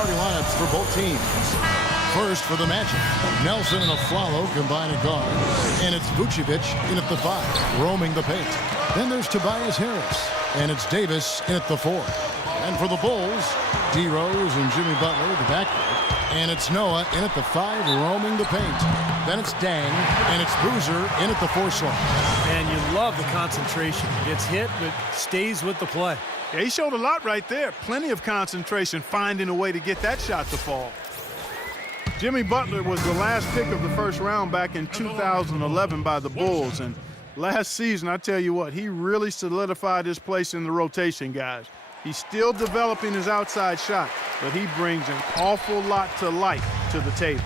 starting lineups for both teams. First for the Magic, Nelson and Aflalo combine a guard, and it's Vucevic in at the 5, roaming the paint. Then there's Tobias Harris, and it's Davis in at the 4. And for the Bulls, D. Rose and Jimmy Butler, the backcourt, and it's Noah in at the 5, roaming the paint. Then it's Dang, and it's Boozer in at the 4 slot. And you love the concentration. Gets hit, but stays with the play. Yeah, he showed a lot right there. Plenty of concentration, finding a way to get that shot to fall. Jimmy Butler was the last pick of the first round back in 2011 by the Bulls. And last season, I tell you what, he really solidified his place in the rotation, guys. He's still developing his outside shot, but he brings an awful lot to light to the table.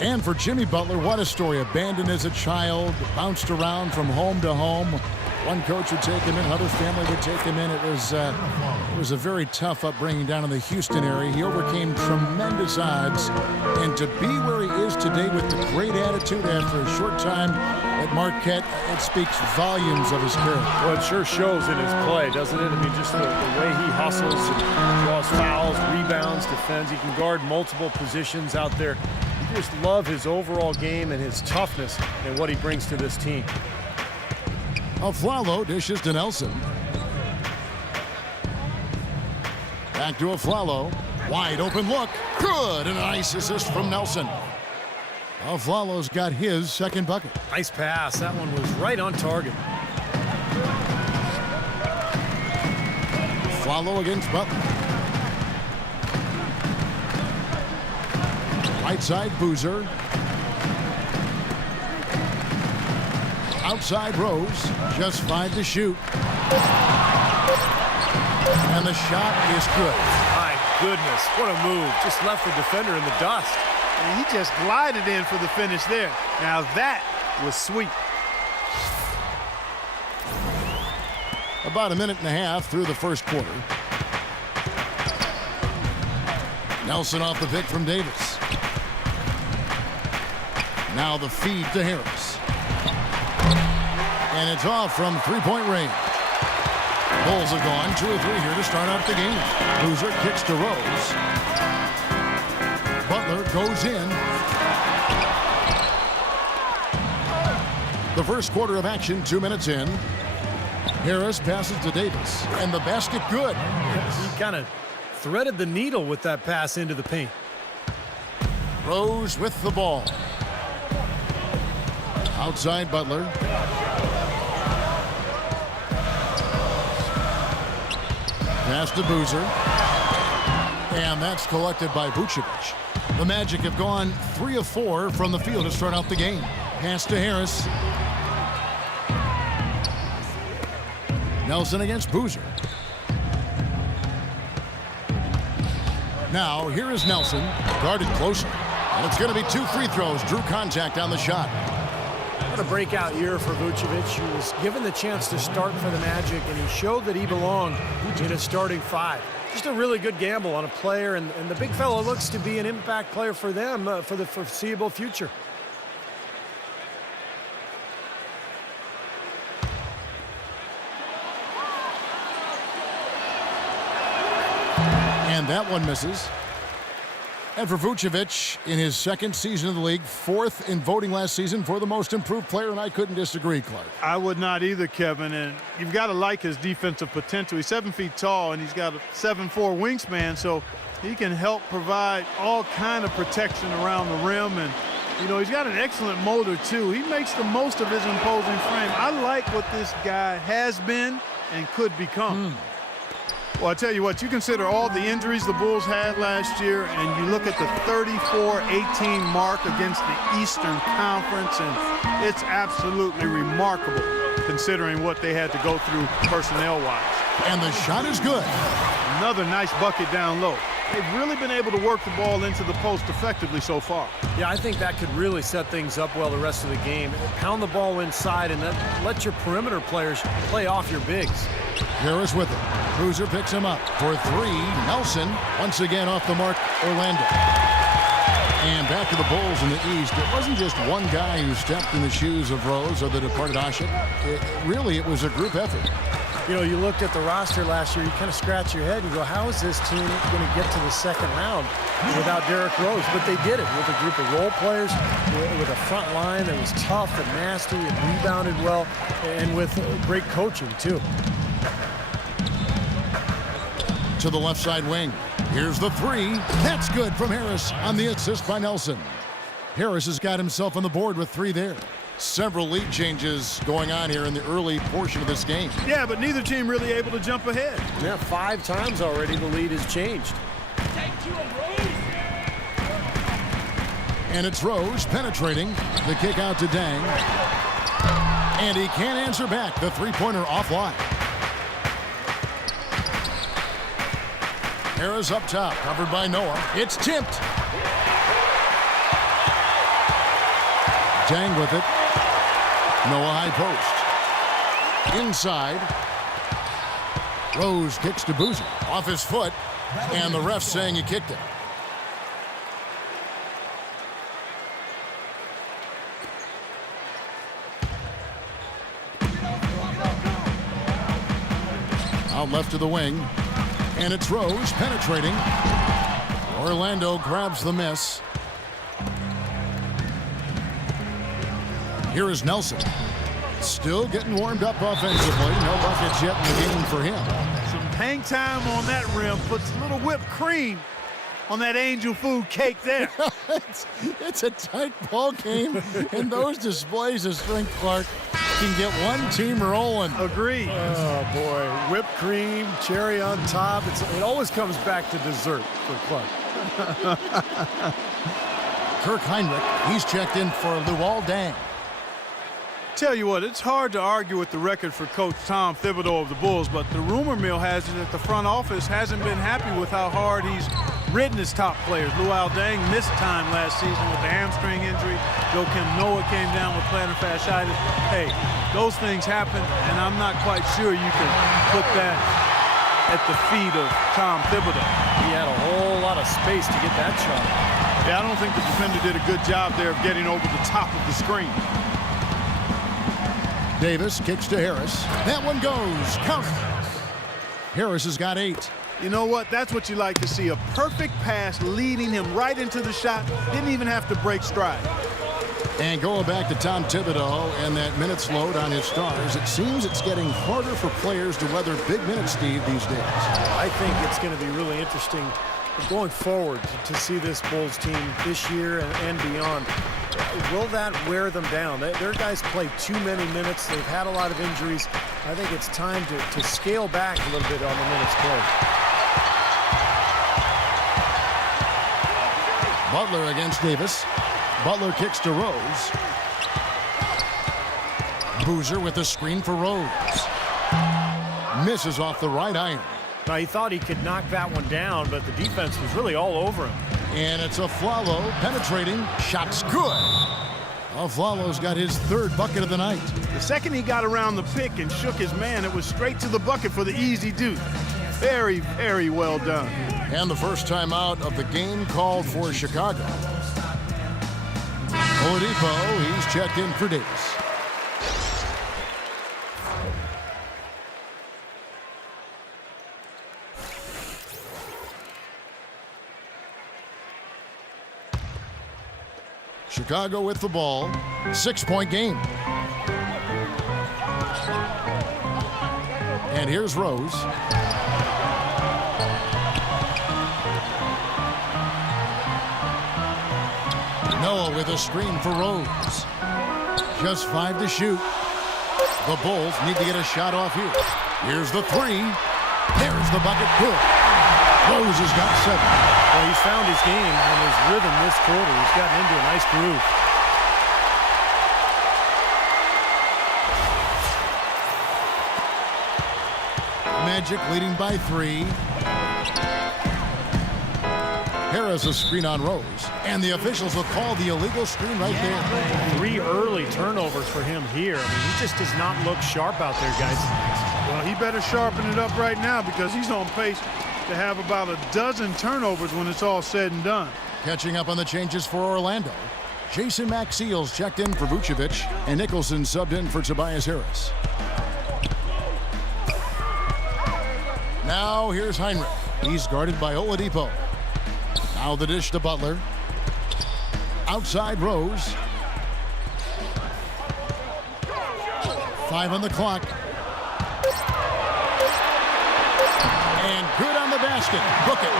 And for Jimmy Butler, what a story. Abandoned as a child, bounced around from home to home. One coach would take him in, another family would take him in. It was a very tough upbringing down in the Houston area. He overcame tremendous odds. And to be where he is today with the great attitude after a short time at Marquette, it speaks volumes of his character. Well, it sure shows in his play, doesn't it? I mean, just the way he hustles and draws fouls, rebounds, defends. He can guard multiple positions out there. You just love his overall game and his toughness and what he brings to this team. Aflalo dishes to Nelson. Back to Aflalo. Wide open look. Good. And a nice assist from Nelson. Aflalo's got his second bucket. Nice pass. That one was right on target. Aflalo against Butler. Right side, Boozer. Outside Rose, just 5 to shoot. And the shot is good. My goodness, what a move. Just left the defender in the dust. And he just glided in for the finish there. Now that was sweet. About a minute and a half through the first quarter. Nelson off the pick from Davis. Now the feed to Harris. And it's off from three-point range. Bulls have gone 2 or 3 here to start out the game. Boozer kicks to Rose. Butler goes in. The first quarter of action, 2 minutes in. Harris passes to Davis, and the basket good. He kind of threaded the needle with that pass into the paint. Rose with the ball. Outside Butler. Pass to Boozer. And that's collected by Vucevic. The Magic have gone 3 of 4 from the field to start out the game. Pass to Harris. Nelson against Boozer. Now, here is Nelson, guarded closely. And it's going to be 2 free throws. Drew contact on the shot. What a breakout year for Vucevic. He was given the chance to start for the Magic, and he showed that he belonged in a starting 5. Just a really good gamble on a player, and the big fella looks to be an impact player for them for the foreseeable future. And that one misses. And for Vucevic, in his second season of the league, 4th in voting last season for the most improved player, and I couldn't disagree, Clark. I would not either, Kevin, and you've got to like his defensive potential. He's 7 feet tall, and he's got a 7'4" wingspan, so he can help provide all kind of protection around the rim, and, you know, he's got an excellent motor, too. He makes the most of his imposing frame. I like what this guy has been and could become. Well, I tell you what, you consider all the injuries the Bulls had last year, and you look at the 34-18 mark against the Eastern Conference, and it's absolutely remarkable considering what they had to go through personnel-wise. And the shot is good. Another nice bucket down low. They've really been able to work the ball into the post effectively so far. Yeah, I think that could really set things up well the rest of the game. Pound the ball inside and then let your perimeter players play off your bigs. Harris with it. Boozer picks him up for 3. Nelson once again off the mark. Orlando. And back to the Bulls in the East. It wasn't just one guy who stepped in the shoes of Rose or the departed Asik. It was a group effort. You know, you looked at the roster last year, you kind of scratch your head and go, how is this team going to get to the second round without Derrick Rose? But they did it with a group of role players, with a front line that was tough and nasty and rebounded well, and with great coaching, too. To the left side wing. Here's the three. That's good from Harris on the assist by Nelson. Harris has got himself on the board with 3 there. Several lead changes going on here in the early portion of this game. Yeah, but neither team really able to jump ahead. Yeah, 5 times already the lead has changed. And it's Rose penetrating. The kick out to Dang. And he can't answer back. The three-pointer offline. Harris up top, covered by Noah. It's tipped. Dang with it. Noah high post. Inside. Rose kicks to Boozer. Off his foot. And the ref saying he kicked it. Out left to the wing. And it's Rose penetrating. Orlando grabs the miss. Here is Nelson. Still getting warmed up offensively. No buckets yet in the game for him. Some hang time on that rim. Puts a little whipped cream on that angel food cake there. it's a tight ball game, and those displays of strength, Clark, can get one team rolling. Agreed. Oh, boy. Whipped cream, cherry on top. It always comes back to dessert for Clark. Kirk Heinrich, he's checked in for Luol Deng. Tell you what, it's hard to argue with the record for Coach Tom Thibodeau of the Bulls, but the rumor mill has it that the front office hasn't been happy with how hard he's ridden his top players. Luol Deng missed time last season with the hamstring injury. Joakim Noah came down with plantar fasciitis. Hey, those things happen, and I'm not quite sure you can put that at the feet of Tom Thibodeau. He had a whole lot of space to get that shot. Yeah, I don't think the defender did a good job there of getting over the top of the screen. Davis kicks to Harris. That one goes. Count it. Harris has got 8. You know what? That's what you like to see. A perfect pass leading him right into the shot. Didn't even have to break stride. And going back to Tom Thibodeau and that minutes load on his stars, it seems it's getting harder for players to weather big minutes, Steve, these days. I think it's going to be really interesting going forward to see this Bulls team this year and beyond. Will that wear them down? Their guys play too many minutes. They've had a lot of injuries. I think it's time to scale back a little bit on the minutes played. Butler against Davis. Butler kicks to Rose. Boozer with the screen for Rose. Misses off the right iron. Now, he thought he could knock that one down, but the defense was really all over him. And it's Afflalo penetrating. Shot's good. Afflalo's got his 3rd bucket of the night. The second he got around the pick and shook his man, it was straight to the bucket for the easy deuce. Very, very well done. And the first time out of the game called for Chicago. Oladipo, he's checked in for Davis. Chicago with the ball. 6-point game. And here's Rose. Noah with a screen for Rose. Just 5 to shoot. The Bulls need to get a shot off here. Here's the 3. There's the bucket. Good. Rose has got 7. Well, he's found his game and his rhythm this quarter. He's gotten into a nice groove. Magic leading by 3. Harris a screen on Rose. And the officials will call the illegal screen right there. 3 early turnovers for him here. I mean, he just does not look sharp out there, guys. Well, he better sharpen it up right now because he's on pace to have about a dozen turnovers when it's all said and done. Catching up on the changes for Orlando. Jason Maxiels checked in for Vucevic, and Nicholson subbed in for Tobias Harris. Now here's Heinrich. He's guarded by Oladipo. Now the dish to Butler. Outside Rose. 5 on the clock. And good on the basket. Book it.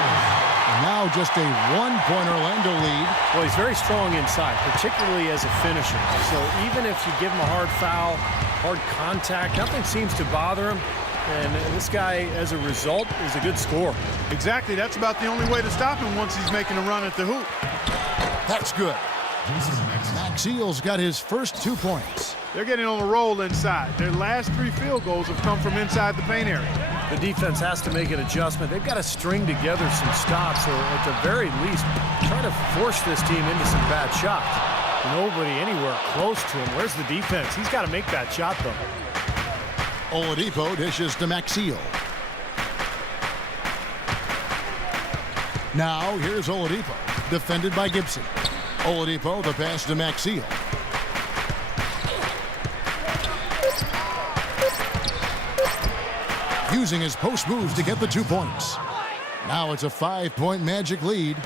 Now just a 1-point Orlando lead. Well, he's very strong inside, particularly as a finisher. So even if you give him a hard foul, hard contact, nothing seems to bother him. And this guy, as a result, is a good scorer. Exactly. That's about the only way to stop him once he's making a run at the hoop. That's good. Maxiel's got his first 2 points. They're getting on a roll inside. Their last 3 field goals have come from inside the paint area. The defense has to make an adjustment. They've got to string together some stops, or at the very least, try to force this team into some bad shots. Nobody anywhere close to him. Where's the defense? He's got to make that shot, though. Oladipo dishes to Maxiel. Now here's Oladipo, defended by Gibson. Oladipo, the pass to Maxiel. Using his post moves to get the 2 points. Now it's a 5-point Magic lead.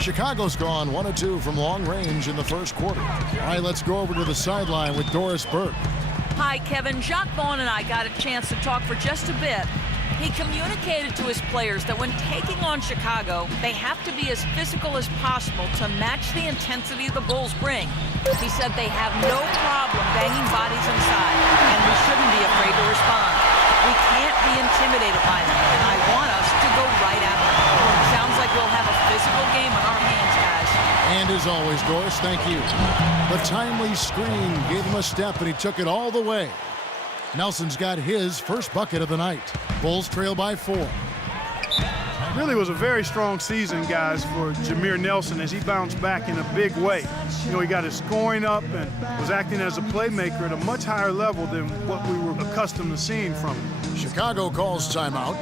Chicago's gone 1 of 2 from long range in the first quarter. All right, let's go over to the sideline with Doris Burke. Hi, Kevin. Jacques Vaughn and I got a chance to talk for just a bit. He communicated to his players that when taking on Chicago, they have to be as physical as possible to match the intensity the Bulls bring. He said they have no problem banging bodies inside, and we shouldn't be afraid to respond. We can't be intimidated by them, and I want us to go right at them. Sounds like we'll have a physical game on our hands, guys. And as always, Doris, thank you. The timely screen gave him a step, and he took it all the way. Nelson's got his first bucket of the night. Bulls trail by 4. Really was a very strong season, guys, for Jameer Nelson as he bounced back in a big way. You know, he got his scoring up and was acting as a playmaker at a much higher level than what we were accustomed to seeing from him. Chicago calls timeout.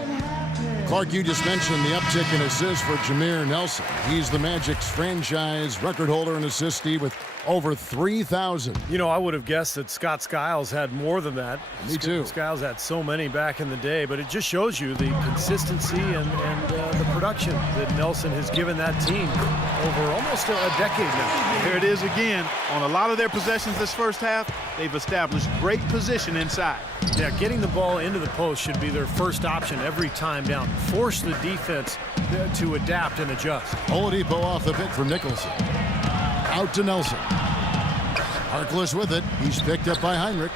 Clark, you just mentioned the uptick in assists for Jameer Nelson. He's the Magic's franchise record holder and assistee with over 3,000. You know, I would have guessed that Scott Skiles had more than that. Me too. Skiles had so many back in the day, but it just shows you the consistency and the production that Nelson has given that team over almost a decade now. Here it is again. On a lot of their possessions this first half, they've established great position inside. Yeah, getting the ball into the post should be their first option every time down. Force the defense to adapt and adjust. Oladipo off the pick from Nicholson. Out to Nelson. Harkless with it. He's picked up by Heinrich.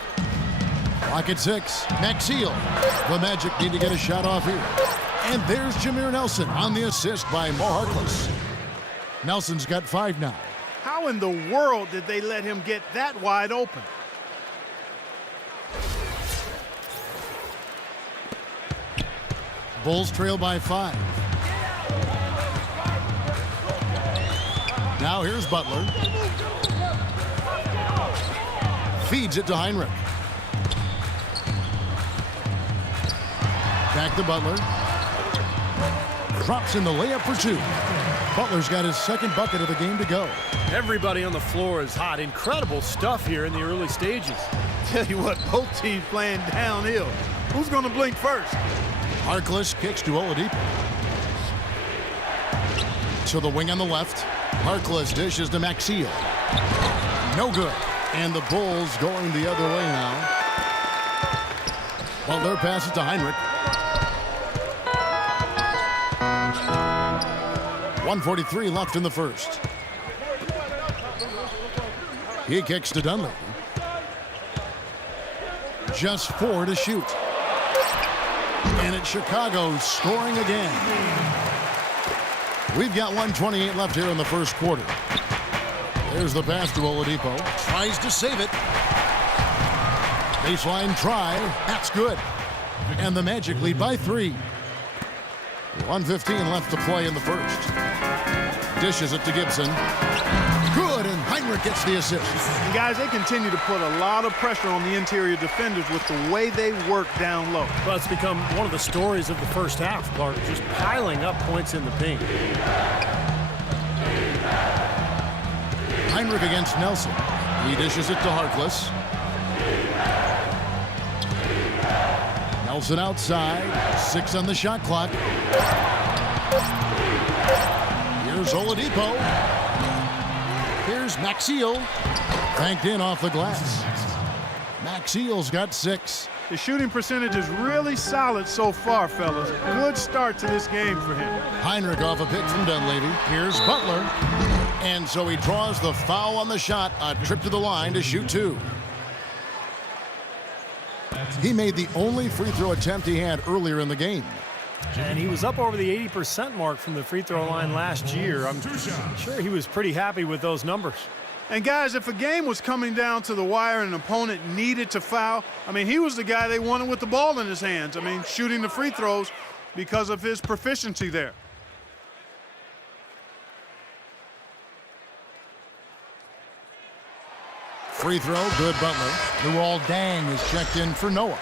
Clock at 6. Maxiel. The Magic need to get a shot off here. And there's Jameer Nelson on the assist by Mo Harkless. Nelson's got 5 now. How in the world did they let him get that wide open? Bulls trail by 5. Now here's Butler. Feeds it to Heinrich. Back to Butler. Drops in the layup for 2. Butler's got his second bucket of the game to go. Everybody on the floor is hot. Incredible stuff here in the early stages. Tell you what, both teams playing downhill. Who's going to blink first? Harkless kicks to Oladipo. To the wing on the left. Harkless dishes to Maxiel. No good. And the Bulls going the other way now. Butler passes to Heinrich. 1:43 left in the first. He kicks to Dunleavy. Just 4 to shoot. And it's Chicago scoring again. We've got 1:28 left here in the first quarter. There's the pass to Oladipo. Tries to save it. Baseline try. That's good. And the Magic lead by 3. 1:15 left to play in the first. Dishes it to Gibson. Good, and Heinrich gets the assist. And guys, they continue to put a lot of pressure on the interior defenders with the way they work down low. Well, it's become one of the stories of the first half, Clark, just piling up points in the paint. Heinrich against Nelson. He dishes it to Harkless. Nelson outside. 6 on the shot clock. Here's Oladipo. Here's Maxiel. Banked in off the glass. Maxiel's got 6. The shooting percentage is really solid so far, fellas. Good start to this game for him. Heinrich off a pick from Dunleavy. Here's Butler. And so he draws the foul on the shot. A trip to the line to shoot 2. He made the only free throw attempt he had earlier in the game. And he was up over the 80% mark from the free throw line last year. I'm sure he was pretty happy with those numbers. And guys, if a game was coming down to the wire and an opponent needed to foul, I mean, he was the guy they wanted with the ball in his hands. I mean, shooting the free throws because of his proficiency there. Free throw, good Butler. Luol Deng is checked in for Noah.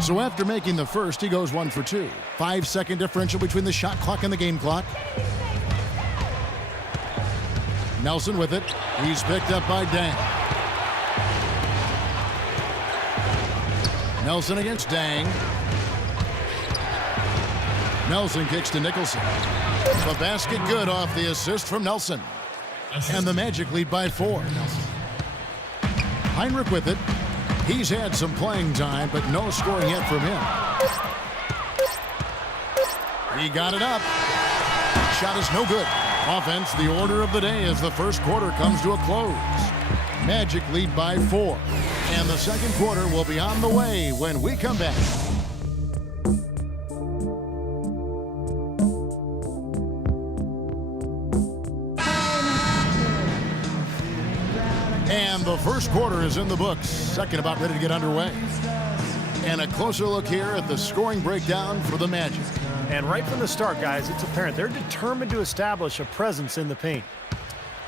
So after making the first, he goes 1 for 2. 5-second differential between the shot clock and the game clock. Nelson with it. He's picked up by Deng. Nelson against Deng. Nelson kicks to Nicholson. The basket good off the assist from Nelson. And the Magic lead by 4. Heinrich with it. He's had some playing time, but no scoring yet from him. He got it up. Shot is no good. Offense, the order of the day as the first quarter comes to a close. Magic lead by 4. And the second quarter will be on the way when we come back. And the first quarter is in the books. Second about ready to get underway. And a closer look here at the scoring breakdown for the Magic. And right from the start, guys, it's apparent they're determined to establish a presence in the paint.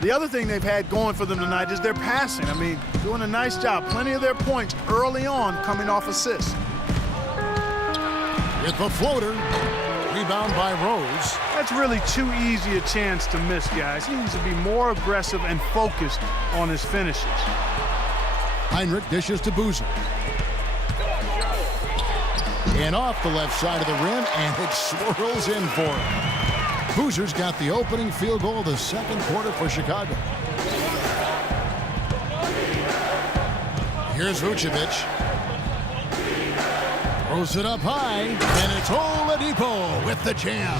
The other thing they've had going for them tonight is their passing. I mean, doing a nice job. Plenty of their points early on coming off assists. With the floater. Rebound by Rose. That's really too easy a chance to miss, guys. He needs to be more aggressive and focused on his finishes. Heinrich dishes to Boozer. And off the left side of the rim, and it swirls in for him. Boozer's got the opening field goal of the second quarter for Chicago. Here's Vucevic. Throws it up high, and it's Oladipo with the jam.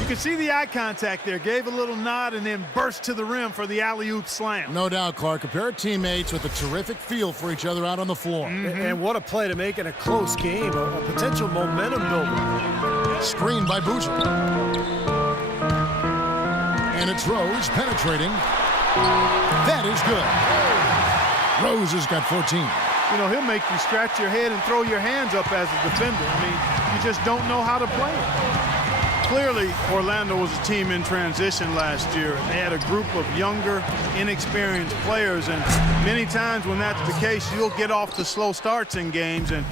You can see the eye contact there. Gave a little nod and then burst to the rim for the alley-oop slam. No doubt, Clark. A pair of teammates with a terrific feel for each other out on the floor. And what a play to make in a close game. A potential momentum builder. Screened by Boozer. And it's Rose penetrating. That is good. Rose has got 14. You know, he'll make you scratch your head and throw your hands up as a defender. I mean, you just don't know how to play it. Clearly, Orlando was a team in transition last year. They had a group of younger, inexperienced players, and many times when that's the case, you'll get off to slow starts in games, and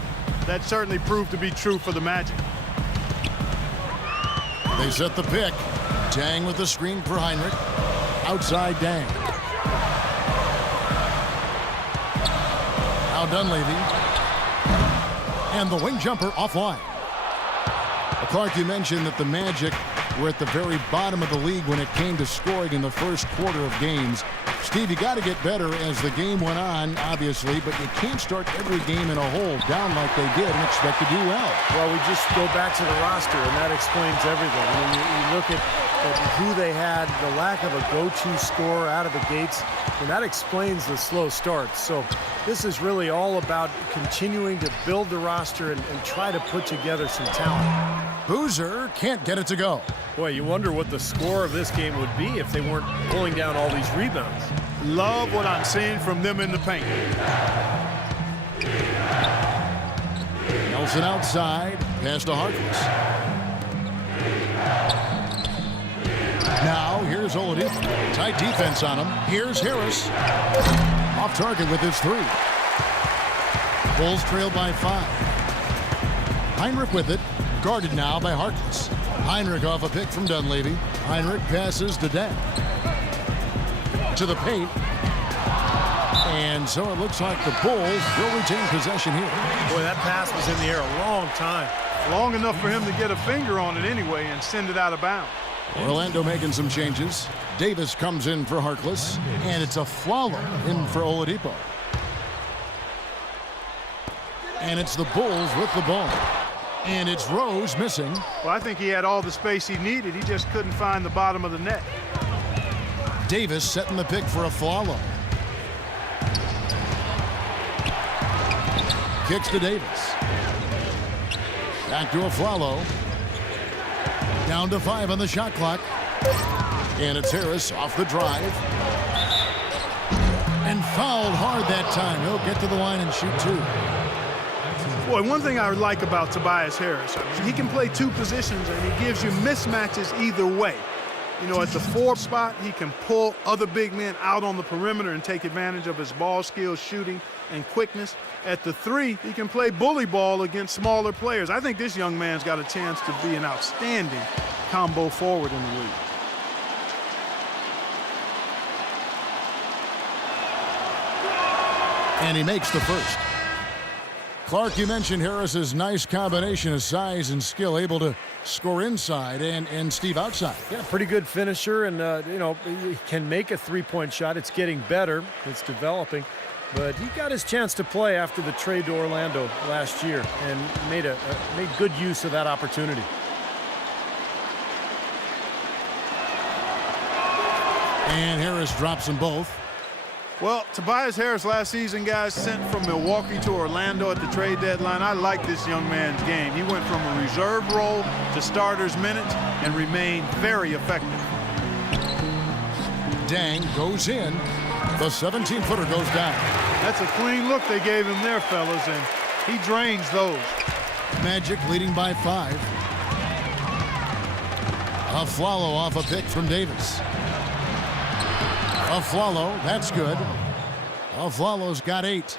that certainly proved to be true for the Magic. They set the pick. Deng with the screen for Heinrich. Outside Deng. Now Dunleavy. And the wing jumper offline. Clark, you mentioned that the Magic were at the very bottom of the league when it came to scoring in the first quarter of games. Steve, you got to get better as the game went on, obviously, but you can't start every game in a hole down like they did and expect to do well. Well, we just go back to the roster, and that explains everything. I mean, you look at who they had, the lack of a go-to scorer out of the gates, and that explains the slow starts. So this is really all about continuing to build the roster and try to put together some talent. Boozer can't get it to go. Boy, you wonder what the score of this game would be if they weren't pulling down all these rebounds. Love what I'm seeing from them in the paint. Nelson outside, pass to Harkless. Now here's Oladipo. Tight defense on him. Here's Harris. Off target with his 3. Bulls trail by 5. Hinrich with it. Guarded now by Harkless. Hinrich off a pick from Dunleavy. Hinrich passes to Dang. To the paint. And so it looks like the Bulls will retain possession here. Boy, that pass was in the air a long time. Long enough for him to get a finger on it anyway and send it out of bounds. Orlando making some changes. Davis comes in for Harkless. And it's a Flalo in for Oladipo. And it's the Bulls with the ball. And it's Rose missing. Well, I think he had all the space he needed. He just couldn't find the bottom of the net. Davis setting the pick for a Flalo. Kicks to Davis. Back to a Flalo. Down to 5 on the shot clock. And it's Harris off the drive. And fouled hard that time. He'll get to the line and shoot 2. Boy, one thing I like about Tobias Harris, he can play 2 positions and he gives you mismatches either way. You know, at the 4 spot, he can pull other big men out on the perimeter and take advantage of his ball skills, shooting, and quickness. At the 3, he can play bully ball against smaller players. I think this young man's got a chance to be an outstanding combo forward in the league. And he makes the first. Clark, you mentioned Harris's nice combination of size and skill, able to score inside and Steve outside. Yeah, pretty good finisher, and you know, he can make a three-point shot. It's getting better. It's developing. But he got his chance to play after the trade to Orlando last year and made good use of that opportunity. And Harris drops them both. Well, Tobias Harris last season, guys, sent from Milwaukee to Orlando at the trade deadline. I like this young man's game. He went from a reserve role to starter's minutes and remained very effective. Dang goes in. The 17-footer goes down. That's a clean look they gave him there, fellas, and he drains those. Magic leading by 5. Flalo off a pick from Davis. Flalo, that's good. Flalo's got 8.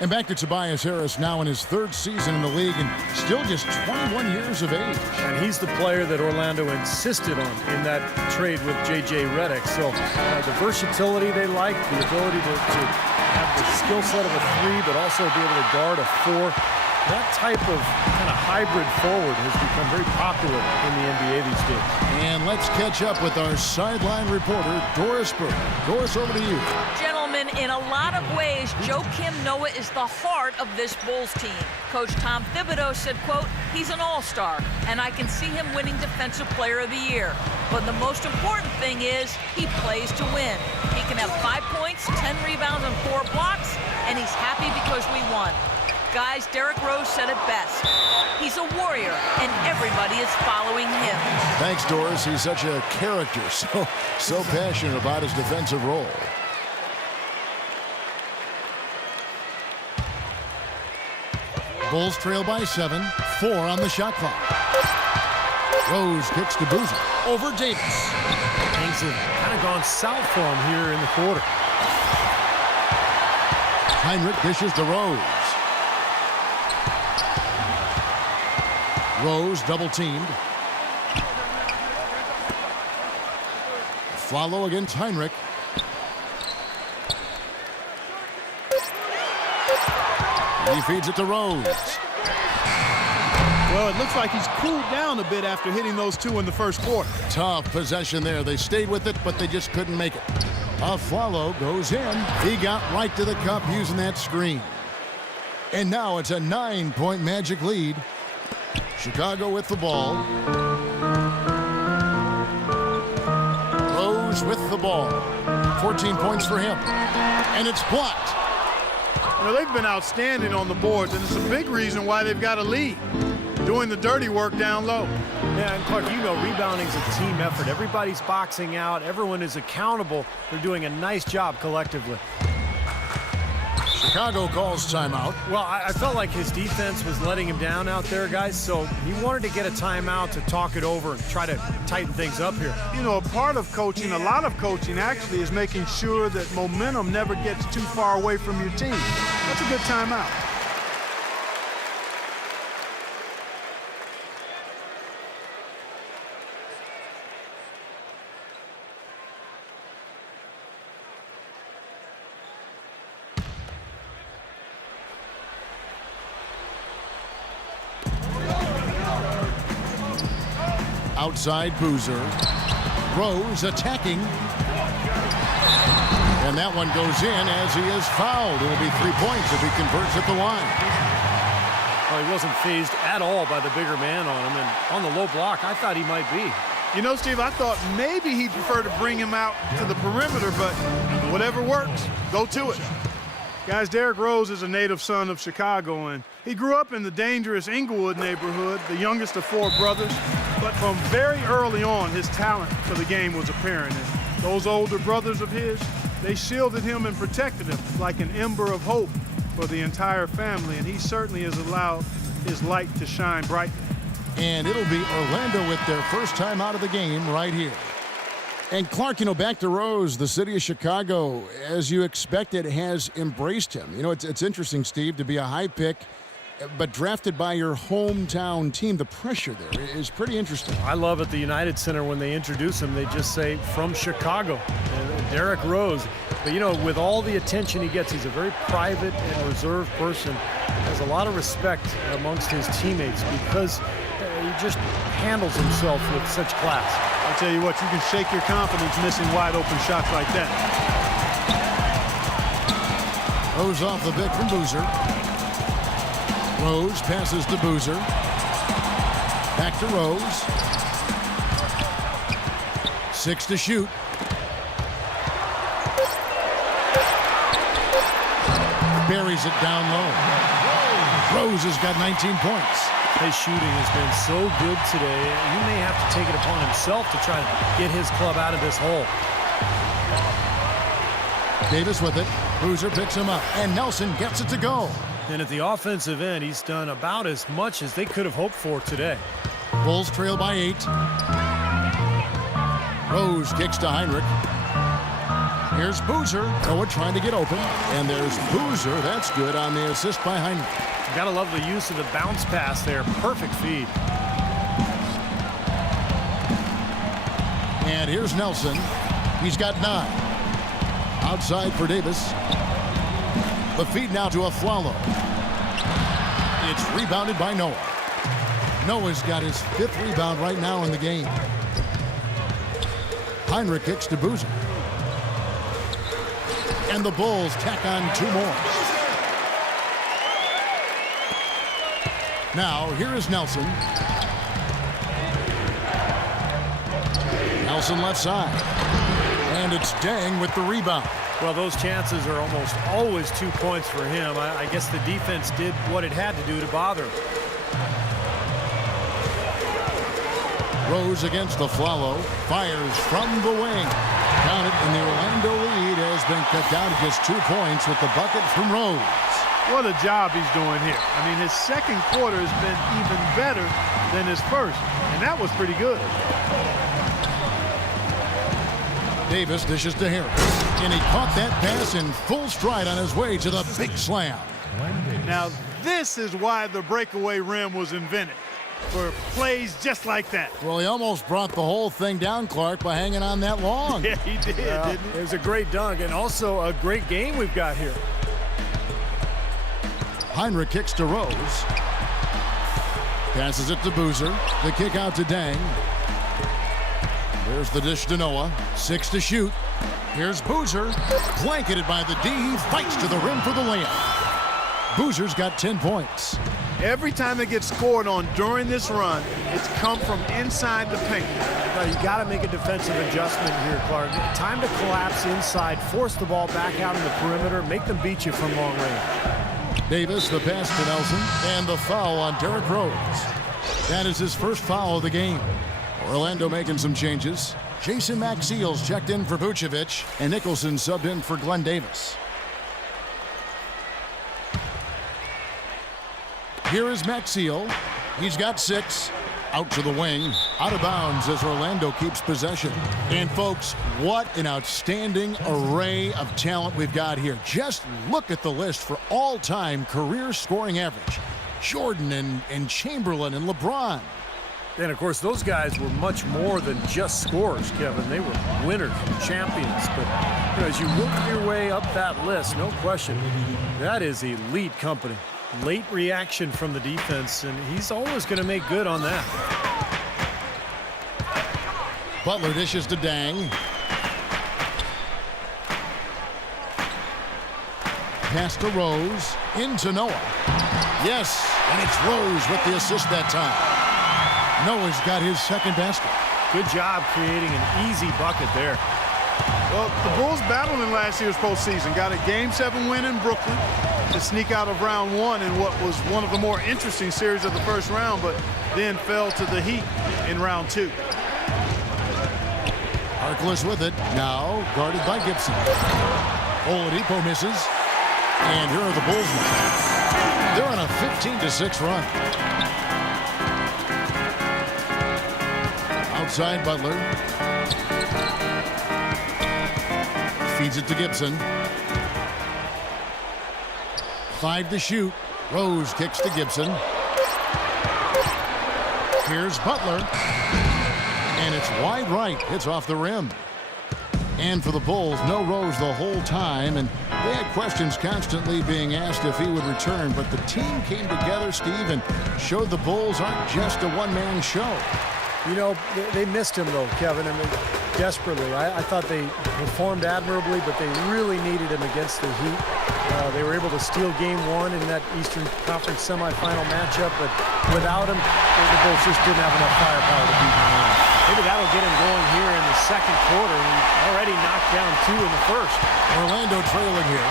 And back to Tobias Harris now in his 3rd season in the league and still just 21 years of age. And he's the player that Orlando insisted on in that trade with J.J. Redick. So the versatility they like, the ability to have the skill set of a 3, but also be able to guard a 4. That type of kind of hybrid forward has become very popular in the NBA these days. And let's catch up with our sideline reporter, Doris Burke. Doris, over to you. Gentlemen, in a lot of ways, Joakim Noah is the heart of this Bulls team. Coach Tom Thibodeau said, quote, he's an all-star, and I can see him winning Defensive Player of the Year. But the most important thing is he plays to win. He can have 5 points, 10 rebounds, and 4 blocks, and he's happy because we won. Guys, Derrick Rose said it best. He's a warrior, and everybody is following him. Thanks, Doris. He's such a character, so passionate about his defensive role. Bulls trail by 7, 4 on the shot clock. Rose kicks to Boozer. Over Davis. Things have kind of gone south for him here in the quarter. Hinrich dishes to Rose. Rose double teamed. Flalo against Hinrich. He feeds it to Rose. Well, it looks like he's cooled down a bit after hitting those 2 in the first quarter. Tough possession there. They stayed with it, but they just couldn't make it. Flalo goes in. He got right to the cup using that screen. And now it's a 9-point Magic lead. Chicago with the ball. Rose with the ball. 14 points for him. And it's blocked. You know, they've been outstanding on the boards, and it's a big reason why they've got a lead. Doing the dirty work down low. Yeah, and Clark, you know, rebounding's a team effort. Everybody's boxing out. Everyone is accountable. They're doing a nice job collectively. Chicago calls timeout. Well, I felt like his defense was letting him down out there, guys, so he wanted to get a timeout to talk it over and try to tighten things up here. You know, a part of coaching, a lot of coaching actually, is making sure that momentum never gets too far away from your team. That's a good timeout. Outside Boozer. Rose attacking. And that one goes in as he is fouled. It'll be 3 points if he converts at the line. Well, he wasn't fazed at all by the bigger man on him, and on the low block, I thought he might be. You know, Steve, I thought maybe he'd prefer to bring him out to the perimeter, but whatever works, go to it. Guys, Derrick Rose is a native son of Chicago, and he grew up in the dangerous Inglewood neighborhood, the youngest of 4 brothers. But from very early on, his talent for the game was apparent. And those older brothers of his, they shielded him and protected him like an ember of hope for the entire family, and he certainly has allowed his light to shine brightly. And it'll be Orlando with their first time out of the game right here. And Clark, you know, back to Rose, the city of Chicago, as you expected, has embraced him. You know, it's interesting, Steve, to be a high pick, but drafted by your hometown team. The pressure there is pretty interesting. I love at the United Center when they introduce him, they just say, from Chicago, and Derrick Rose. But, you know, with all the attention he gets, he's a very private and reserved person. Has a lot of respect amongst his teammates because he just handles himself with such class. I'll tell you what, you can shake your confidence missing wide open shots like that. Rose off the pick from Boozer. Rose passes to Boozer. Back to Rose. 6 to shoot. Buries it down low. Rose has got 19 points. His shooting has been so good today. He may have to take it upon himself to try to get his club out of this hole. Davis with it. Boozer picks him up, and Nelson gets it to go. And at the offensive end, he's done about as much as they could have hoped for today. Bulls trail by 8. Rose kicks to Heinrich. Here's Boozer. Noah trying to get open. And there's Boozer. That's good on the assist by Heinrich. You gotta love the use of the bounce pass there. Perfect feed. And here's Nelson. He's got 9. Outside for Davis. The feed now to Afflalo. It's rebounded by Noah. Noah's got his 5th rebound right now in the game. Heinrich kicks to Boozer. And the Bulls tack on 2 more. Now, here is Nelson. Nelson left side. And it's Deng with the rebound. Well, those chances are almost always 2 points for him. I guess the defense did what it had to do to bother him. Rose against Afflalo. Fires from the wing. Count it, and the Orlando lead has been cut down to just 2 points with the bucket from Rose. What a job he's doing here. I mean, his second quarter has been even better than his first, and that was pretty good. Davis dishes to Harris, and he caught that pass in full stride on his way to the big slam. Now, this is why the breakaway rim was invented, for plays just like that. Well, he almost brought the whole thing down, Clark, by hanging on that long. Yeah, he did, didn't he? It was a great dunk and also a great game we've got here. Heinrich kicks to Rose. Passes it to Boozer. The kick out to Deng. There's the dish to Noah. 6 to shoot. Here's Boozer. Blanketed by the D. He fights to the rim for the layup. Boozer's got 10 points. Every time it gets scored on during this run, it's come from inside the paint. Now, you got to make a defensive adjustment here, Clark. Time to collapse inside, force the ball back out in the perimeter, make them beat you from long range. Davis, the pass to Nelson, and the foul on Derrick Rose. That is his first foul of the game. Orlando making some changes. Jason Maxiels checked in for Vucevic, and Nicholson subbed in for Glenn Davis. Here is Maxiel. He's got 6. Out to the wing. Out of bounds as Orlando keeps possession. And folks, what an outstanding array of talent we've got here. Just look at the list for all-time career scoring average. Jordan and Chamberlain and LeBron. And, of course, those guys were much more than just scorers, Kevin. They were winners and champions. But as you work your way up that list, no question, that is elite company. Late reaction from the defense, and he's always going to make good on that. Butler dishes to Dang. Pass to Rose. Into Noah. Yes, and it's Rose with the assist that time. Noah's got his second basket. Good job creating an easy bucket there. Well, the Bulls battled in last year's postseason. Got a Game 7 win in Brooklyn to sneak out of round 1 in what was one of the more interesting series of the first round, but then fell to the Heat in round 2. Harkless with it. Now guarded by Gibson. Oladipo misses. And here are the Bulls now. They're on a 15-6 run. Outside Butler. Feeds it to Gibson. 5 to shoot. Rose kicks to Gibson. Here's Butler. And it's wide right. Hits off the rim. And for the Bulls, no Rose the whole time. And they had questions constantly being asked if he would return. But the team came together, Steve, and showed the Bulls aren't just a one-man show. You know, they missed him, though, Kevin, and desperately. I thought they performed admirably, but they really needed him against the Heat. They were able to steal Game 1 in that Eastern Conference semifinal matchup, but without him, the Bulls just didn't have enough firepower to beat Miami. Maybe that'll get him going here in the second quarter. He already knocked down 2 in the first. Orlando trailing here.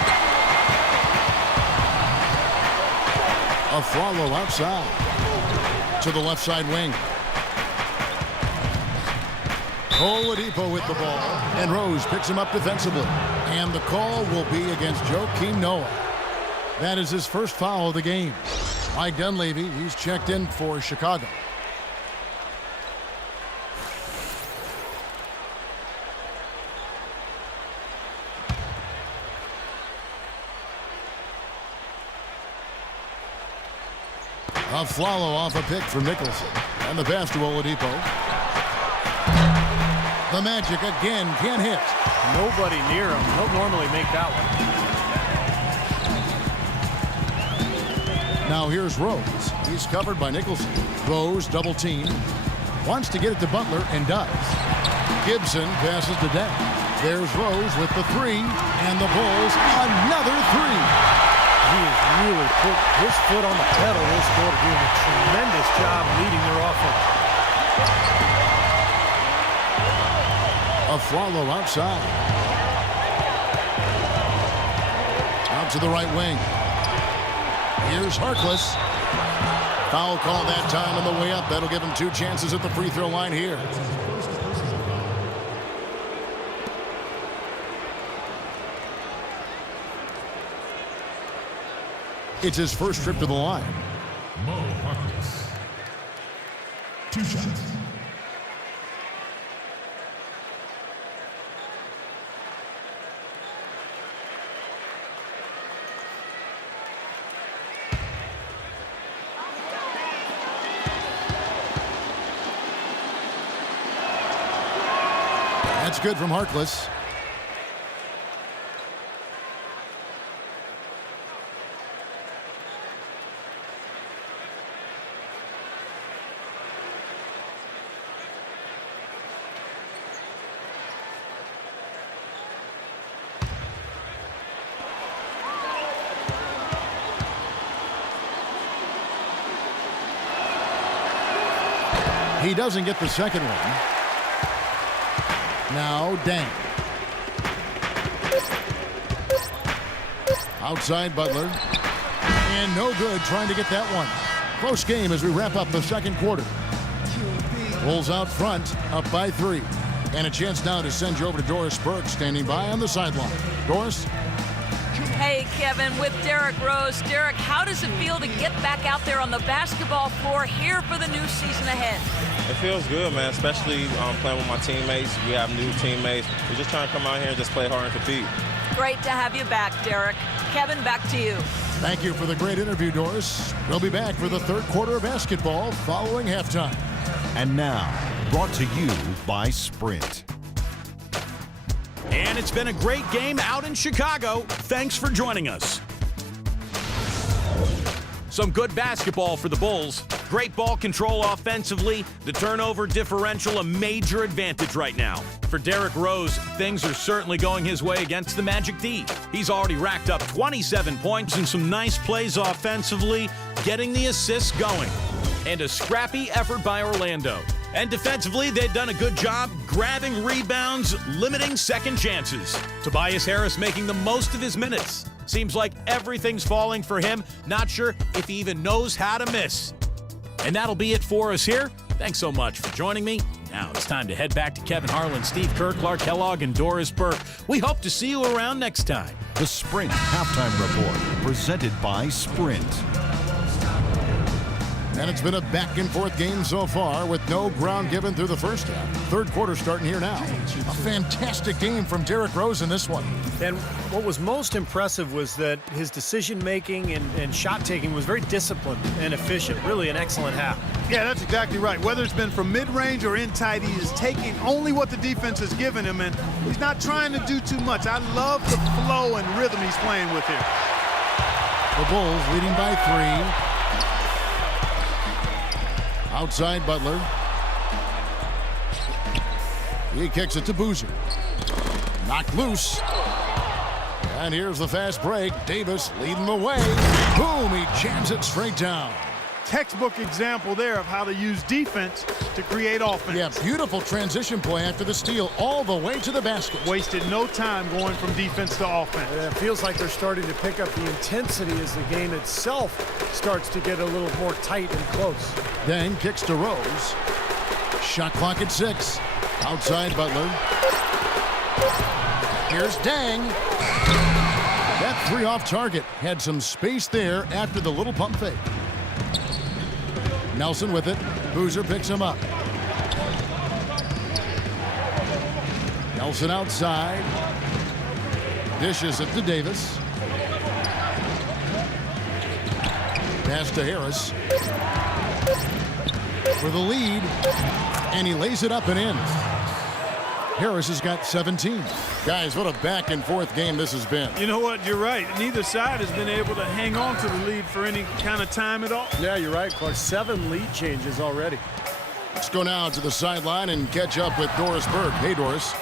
Afflalo outside to the left side wing. Oladipo with the ball, and Rose picks him up defensively. And the call will be against Joakim Noah. That is his first foul of the game. Mike Dunleavy, he's checked in for Chicago. Afflalo off a pick from Nicholson. And the pass to Oladipo. The Magic again can't hit. Nobody near him. He'll normally make that one. Now here's Rose. He's covered by Nicholson. Rose double team. Wants to get it to Butler and does. Gibson passes to Deng. There's Rose with the 3. And the Bulls another 3. He has really put his foot on the pedal this quarter, doing a tremendous job leading their offense. Afflalo outside. Out to the right wing. Here's Harkless. Foul call that time on the way up. That'll give him 2 chances at the free throw line here. It's his first trip to the line. Mo Harkless. 2 shots. That's good from Harkless. He doesn't get the second one. Now Deng. Outside Butler. And no good trying to get that one. Close game as we wrap up the second quarter. Bulls out front, up by 3. And a chance now to send you over to Doris Burke, standing by on the sideline. Doris? Hey, Kevin, with Derrick Rose. Derrick, how does it feel to get back out there on the basketball floor here for the new season ahead? It feels good, man, especially playing with my teammates. We have new teammates. We're just trying to come out here and just play hard and compete. Great to have you back, Derrick. Kevin, back to you. Thank you for the great interview, Doris. We'll be back for the third quarter of basketball following halftime. And now, brought to you by Sprint. And it's been a great game out in Chicago. Thanks for joining us. Some good basketball for the Bulls. Great ball control offensively. The turnover differential a major advantage right now. For Derrick Rose, things are certainly going his way against the Magic D. He's already racked up 27 points and some nice plays offensively, getting the assists going. And a scrappy effort by Orlando. And defensively, they've done a good job grabbing rebounds, limiting second chances. Tobias Harris making the most of his minutes. Seems like everything's falling for him. Not sure if he even knows how to miss. And that'll be it for us here. Thanks so much for joining me. Now it's time to head back to Kevin Harlan, Steve Kerr, Clark Kellogg, and Doris Burke. We hope to see you around next time. The Sprint Halftime Report, presented by Sprint. And it's been a back-and-forth game so far with no ground given through the first half. Third quarter starting here now. A fantastic game from Derrick Rose in this one. And what was most impressive was that his decision-making and shot-taking was very disciplined and efficient. Really an excellent half. Yeah, that's exactly right. Whether it's been from mid-range or in tight, he is taking only what the defense has given him, and he's not trying to do too much. I love the flow and rhythm he's playing with here. The Bulls leading by 3. Outside Butler. He kicks it to Boozer. Knocked loose. And here's the fast break. Davis leading the way. Boom, he jams it straight down. Textbook example there of how to use defense to create offense. Yeah, beautiful transition play after the steal all the way to the basket. Wasted no time going from defense to offense. It feels like they're starting to pick up the intensity as the game itself starts to get a little more tight and close. Deng kicks to Rose. Shot clock at 6. Outside Butler. Here's Deng. That 3 off target. Had some space there after the little pump fake. Nelson with it. Boozer picks him up. Nelson outside. Dishes it to Davis. Pass to Harris. For the lead. And he lays it up and in. Harris has got 17. Guys, what a back-and-forth game this has been. You know what? You're right. Neither side has been able to hang on to the lead for any kind of time at all. Yeah, you're right, Clark. 7 lead changes already. Let's go now to the sideline and catch up with Doris Burke. Hey, Doris.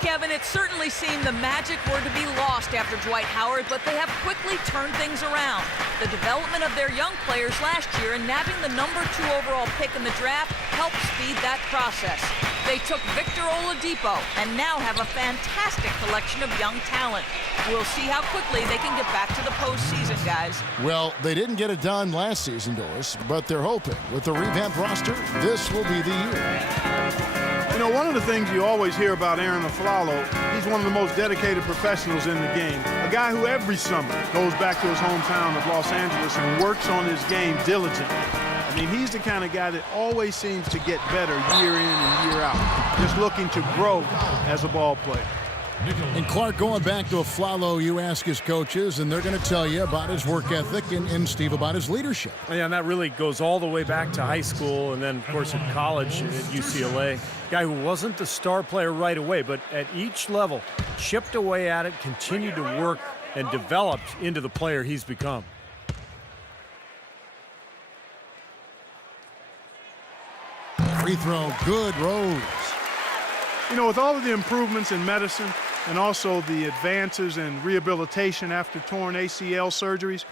Kevin, it certainly seemed the Magic were to be lost after Dwight Howard, but they have quickly turned things around. The development of their young players last year and nabbing the #2 overall pick in the draft helped speed that process. They took Victor Oladipo and now have a fantastic collection of young talent. We'll see how quickly they can get back to the postseason, guys. Well, they didn't get it done last season, Doris, but they're hoping with the revamped roster, this will be the year. You know, one of the things you always hear about Aaron Aflalo, he's one of the most dedicated professionals in the game. A guy who every summer goes back to his hometown of Los Angeles and works on his game diligently. I mean, he's the kind of guy that always seems to get better year in and year out, just looking to grow as a ball player. And Clark, going back to Aflalo, you ask his coaches, and they're going to tell you about his work ethic and Steve about his leadership. Yeah, and that really goes all the way back to high school and then, of course, at college at UCLA. Guy who wasn't the star player right away, but at each level, chipped away at it, continued to work, and developed into the player he's become. Free throw, good, Rose. You know, with all of the improvements in medicine and also the advances in rehabilitation after torn ACL surgeries,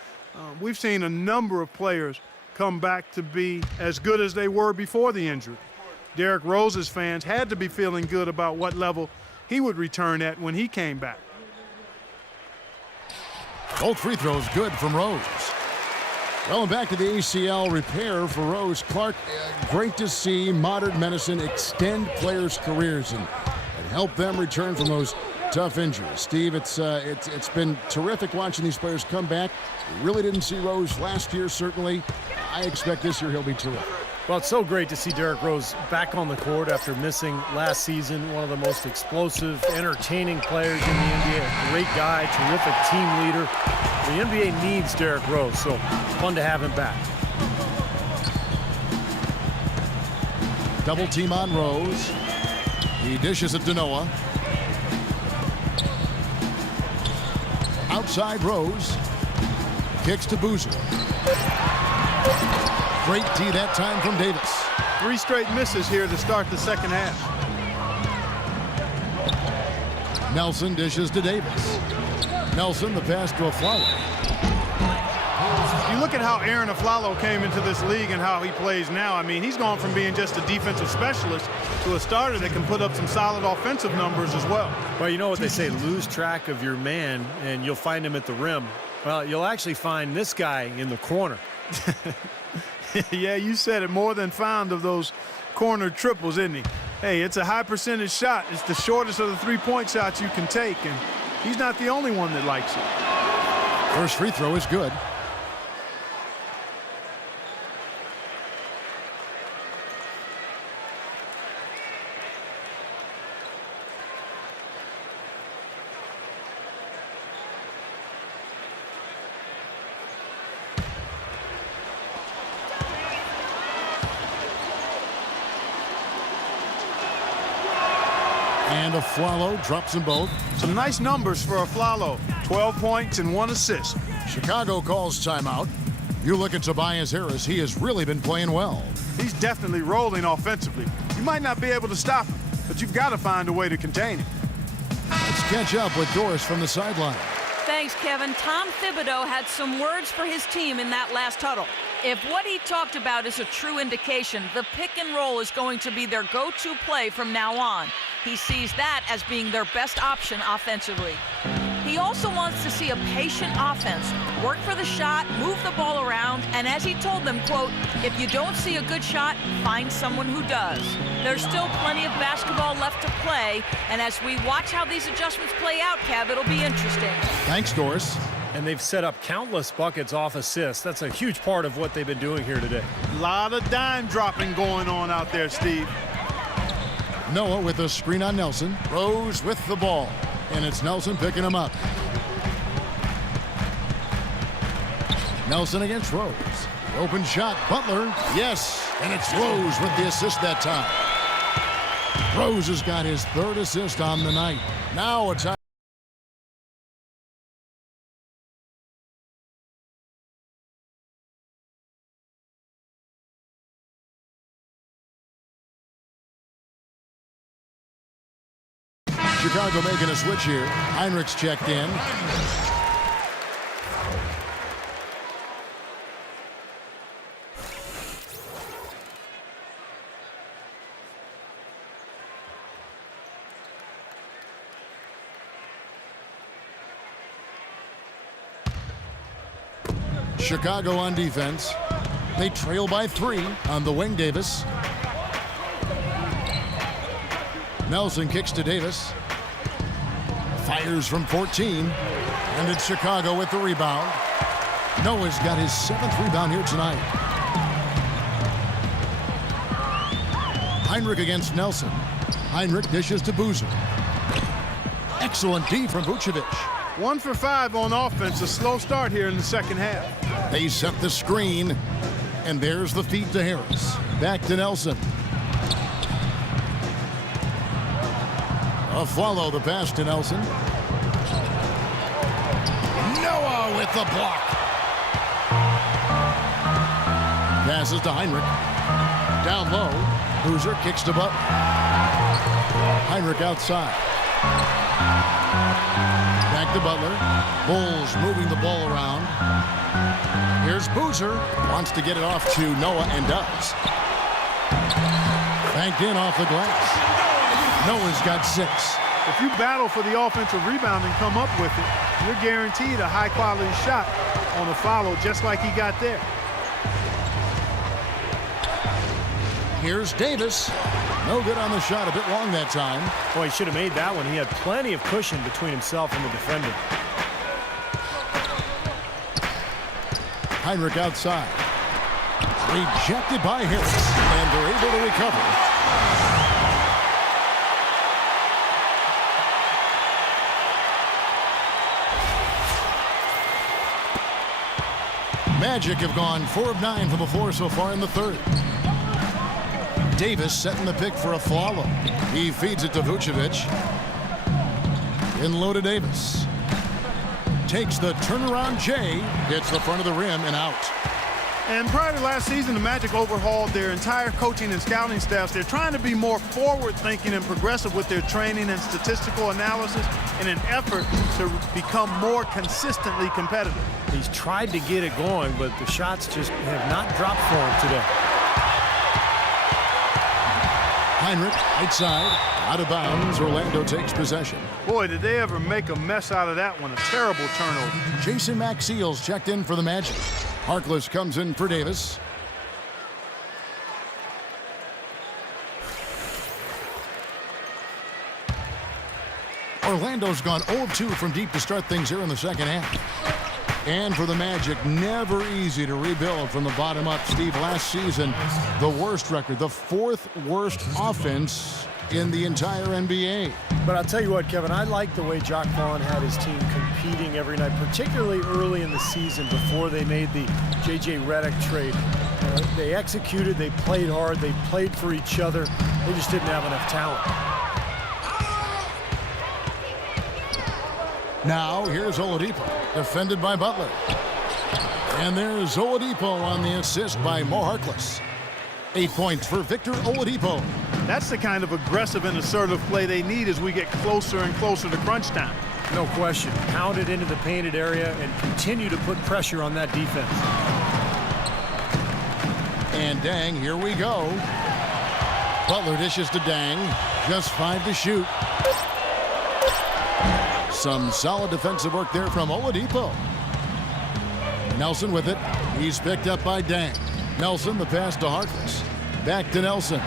we've seen a number of players come back to be as good as they were before the injury. Derrick Rose's fans had to be feeling good about what level he would return at when he came back. Both free throws good from Rose. Well, and back to the ACL repair for Rose. Clark, great to see modern medicine extend players' careers and help them return from those Tough injury. Steve, it's been terrific watching these players come back. We really didn't see Rose last year, certainly. I expect this year he'll be terrific. Well, it's so great to see Derrick Rose back on the court after missing last season. One of the most explosive, entertaining players in the NBA. A great guy, terrific team leader. The NBA needs Derrick Rose, so fun to have him back. Double team on Rose. He dishes it to Noah. Outside Rose. Kicks to Boozer. Great D that time from Davis. 3 straight misses here to start the second half. Nelson dishes to Davis. Nelson, the pass to Afflalo. You look at how Aaron Afflalo came into this league and how he plays now. I mean, he's gone from being just a defensive specialist to a starter that can put up some solid offensive numbers as well. Well, you know what they say, lose track of your man and you'll find him at the rim. Well, you'll actually find this guy in the corner. Yeah, you said it, more than fond of those corner triples, isn't he? Hey, it's a high percentage shot. It's the shortest of the three-point shots you can take, and he's not the only one that likes it. First free throw is good. And Afflalo drops them both. Some nice numbers for Afflalo. 12 points and 1 assist. Chicago calls timeout. You look at Tobias Harris. He has really been playing well. He's definitely rolling offensively. You might not be able to stop him, but you've got to find a way to contain him. Let's catch up with Doris from the sideline. Thanks, Kevin. Tom Thibodeau had some words for his team in that last huddle. If what he talked about is a true indication, the pick and roll is going to be their go-to play from now on. He sees that as being their best option offensively. He also wants to see a patient offense, work for the shot, move the ball around, and as he told them, quote, if you don't see a good shot, find someone who does. There's still plenty of basketball left to play, and as we watch how these adjustments play out, Kev, it'll be interesting. Thanks, Doris. And they've set up countless buckets off assists. That's a huge part of what they've been doing here today. A lot of dime dropping going on out there, Steve. Noah with a screen on Nelson. Rose with the ball. And it's Nelson picking him up. Nelson against Rose. Open shot. Butler. Yes. And it's Rose with the assist that time. Rose has got his 3rd assist on the night. Now it's out. Chicago making a switch here. Heinrich's checked in. Chicago on defense. They trail by 3 on the wing. Davis. Nelson kicks to Davis. Fires from 14. And it's Chicago with the rebound. Noah's got his 7th rebound here tonight. Heinrich against Nelson. Heinrich dishes to Boozer. Excellent D from Vucevic. 1 for 5 on offense. A slow start here in the second half. They set the screen. And there's the feed to Harris. Back to Nelson. Follow the pass to Nelson. Noah with the block. Passes to Heinrich. Down low. Boozer kicks to Butler. Heinrich outside. Back to Butler. Bulls moving the ball around. Here's Boozer. Wants to get it off to Noah and does. Banked in off the glass. Noah's got 6. If you battle for the offensive rebound and come up with it, you're guaranteed a high-quality shot on a follow, just like he got there. Here's Davis. No good on the shot. A bit long that time. Boy, he should have made that one. He had plenty of cushion between himself and the defender. Hinrich outside. Rejected by Harris. And they're able to recover. Magic have gone 4 of 9 from the floor so far in the third. Davis setting the pick for Afflalo. He feeds it to Vucevic. In low to Davis. Takes the turnaround J. Hits the front of the rim and out. And prior to last season, the Magic overhauled their entire coaching and scouting staffs. They're trying to be more forward-thinking and progressive with their training and statistical analysis in an effort to become more consistently competitive. He's tried to get it going, but the shots just have not dropped for him today. Hinrich, right side, out of bounds. Orlando takes possession. Boy, did they ever make a mess out of that one. A terrible turnover. Jason Maxiell's checked in for the Magic. Harkless comes in for Davis. Orlando's gone 0 of 2 from deep to start things here in the second half. And for the Magic, never easy to rebuild from the bottom up. Steve, last season, the worst record, the 4th worst offense in the entire NBA. But I'll tell you what, Kevin, I like the way Jacque Vaughn had his team competing every night, particularly early in the season before they made the J.J. Redick trade. They executed, they played hard, they played for each other. They just didn't have enough talent. Now, here's Oladipo, defended by Butler. And there's Oladipo on the assist by Mo Harkless. 8 points for Victor Oladipo. That's the kind of aggressive and assertive play they need as we get closer and closer to crunch time. No question. Pound it into the painted area and continue to put pressure on that defense. And Dang, here we go. Butler dishes to Dang. Just 5 to shoot. Some solid defensive work there from Oladipo. Nelson with it. He's picked up by Dang. Nelson, the pass to Harkless. Back to Nelson.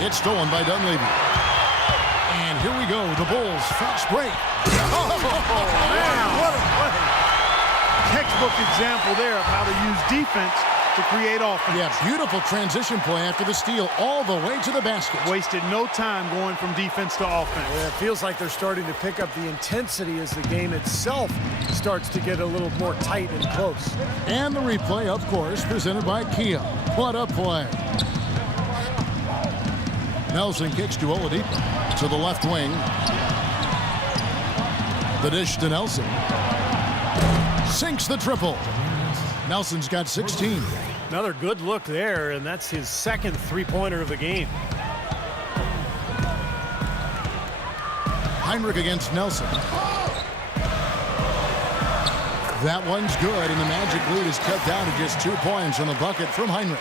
It's stolen by Dunleavy. And here we go. The Bulls fast break. Oh, man, what a play. Textbook example there of how to use defense to create offense. Yeah, beautiful transition play after the steal all the way to the basket. Wasted no time going from defense to offense. Yeah, it feels like they're starting to pick up the intensity as the game itself starts to get a little more tight and close. And the replay, of course, presented by Kia. What a play. Nelson kicks to Oladipo to the left wing. The dish to Nelson. Sinks the triple. Nelson's got 16. Another good look there, and that's his second three-pointer of the game. Hinrich against Nelson. That one's good, and the Magic lead is cut down to just 2 points on the bucket from Hinrich.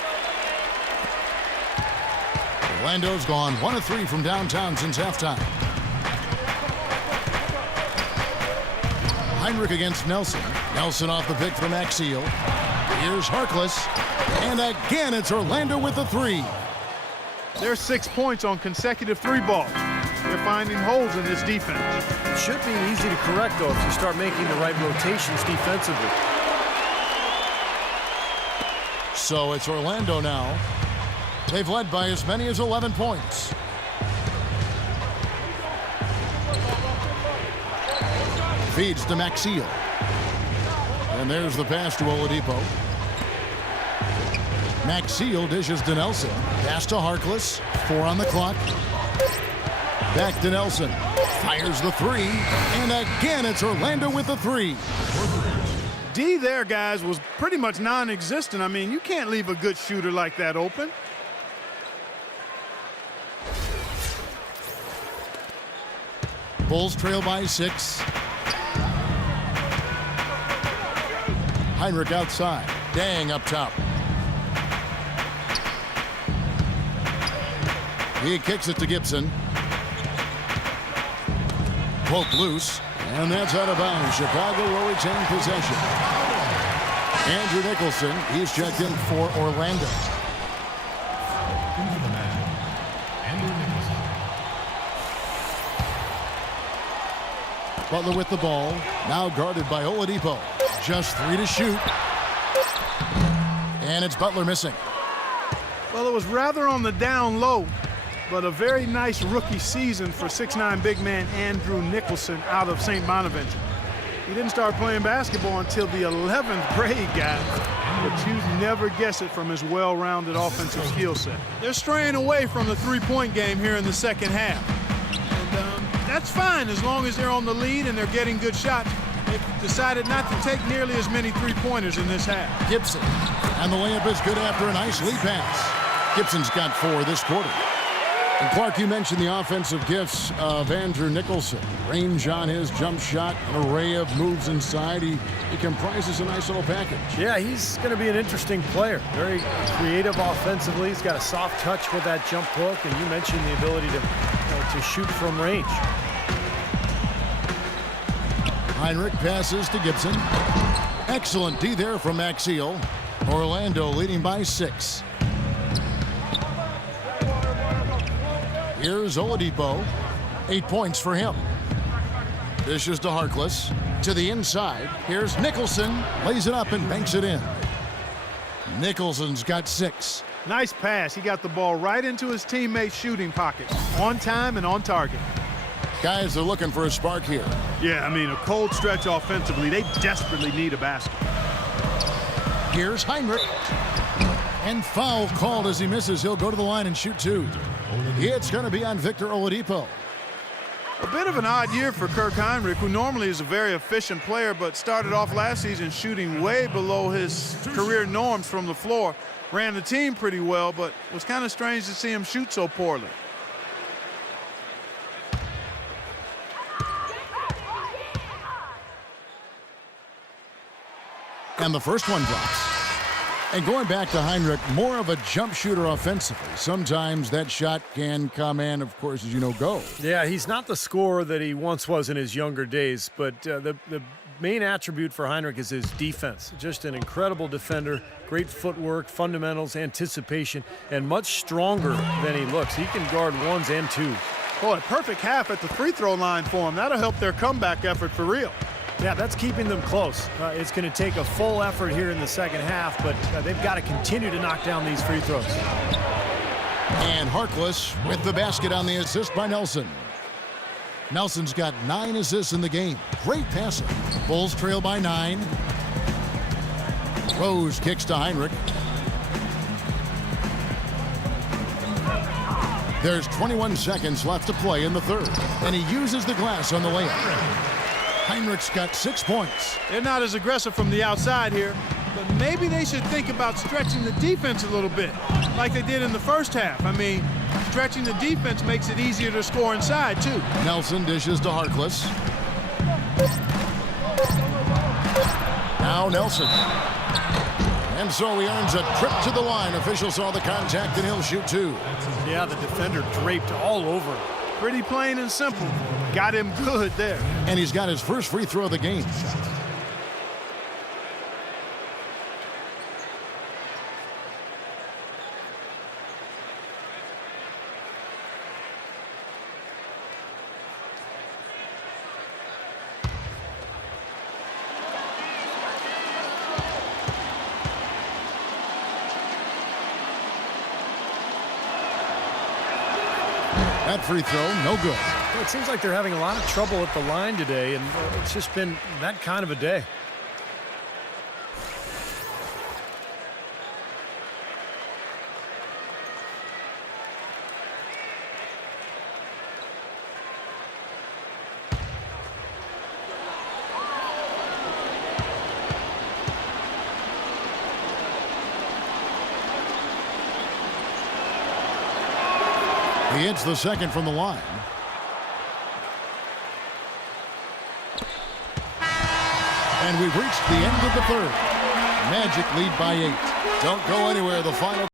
Orlando's gone 1 of 3 from downtown since halftime. Hinrich against Nelson. Nelson off the pick from Maxiell. Here's Harkless. And again, it's Orlando with the 3. There's 6 points on consecutive 3 balls. They're finding holes in this defense. It should be easy to correct, though, if you start making the right rotations defensively. So it's Orlando now. They've led by as many as 11 points. Feeds to Maxiell. And there's the pass to Oladipo. Maxiell dishes to Nelson. Pass to Harkless. 4 on the clock. Back to Nelson. Fires the 3. And again, it's Orlando with the 3. D there, guys, was pretty much non-existent. I mean, you can't leave a good shooter like that open. Bulls trail by 6. Hinrich outside. Dang up top. He kicks it to Gibson. Poke loose. And that's out of bounds. Chicago will retain possession. Andrew Nicholson, he's checked in for Orlando. Into the Magic, Andrew Nicholson. Butler with the ball, now guarded by Oladipo. Just 3 to shoot. And it's Butler missing. Well, it was rather on the down low, but a very nice rookie season for 6'9" big man Andrew Nicholson out of St. Bonaventure. He didn't start playing basketball until the 11th grade, guys, but you'd never guess it from his well-rounded offensive skill set. They're straying away from the three-point game here in the second half. And that's fine as long as they're on the lead and they're getting good shots. They've decided not to take nearly as many three-pointers in this half. Gibson, and the layup is good after a nice lead pass. Gibson's got 4 this quarter. And Clark, you mentioned the offensive gifts of Andrew Nicholson. Range on his jump shot, an array of moves inside. He comprises a nice little package. Yeah, he's going to be an interesting player. Very creative offensively. He's got a soft touch with that jump hook, and you mentioned the ability to shoot from range. Heinrich passes to Gibson. Excellent D there from Maxiel. Orlando leading by 6. Here's Oladipo. 8 points for him. Dishes to Harkless. To the inside. Here's Nicholson. Lays it up and banks it in. Nicholson's got 6. Nice pass. He got the ball right into his teammate's shooting pocket. On time and on target. Guys are looking for a spark here. Yeah, I mean, a cold stretch offensively. They desperately need a basket. Here's Heinrich. And foul called as he misses. He'll go to the line and shoot 2. It's going to be on Victor Oladipo. A bit of an odd year for Kirk Heinrich, who normally is a very efficient player, but started off last season shooting way below his career norms from the floor. Ran the team pretty well, but it was kind of strange to see him shoot so poorly. And the first one drops. And going back to Heinrich, more of a jump shooter offensively. Sometimes that shot can come and, of course, as you know, go. Yeah, he's not the scorer that he once was in his younger days, but the main attribute for Heinrich is his defense. Just an incredible defender, great footwork, fundamentals, anticipation, and much stronger than he looks. He can guard 1s and 2s. Boy, perfect half at the free throw line for him. That'll help their comeback effort for real. Yeah, that's keeping them close. It's going to take a full effort here in the second half, but they've got to continue to knock down these free throws. And Harkless with the basket on the assist by Nelson. Nelson's got 9 assists in the game. Great passing. Bulls trail by 9. Rose kicks to Heinrich. There's 21 seconds left to play in the third, and he uses the glass on the layup. Heinrich's got 6 points. They're not as aggressive from the outside here, but maybe they should think about stretching the defense a little bit, like they did in the first half. I mean, stretching the defense makes it easier to score inside, too. Nelson dishes to Harkless. Now Nelson. And so he earns a trip to the line. Official saw the contact, and he'll shoot 2. Yeah, the defender draped all over him. Pretty plain and simple. Got him good there. And he's got his first free throw of the game. That free throw, no good. Well, it seems like they're having a lot of trouble at the line today, and it's just been that kind of a day. He hits the second from the line. And we've reached the end of the third. Magic lead by 8. Don't go anywhere. The final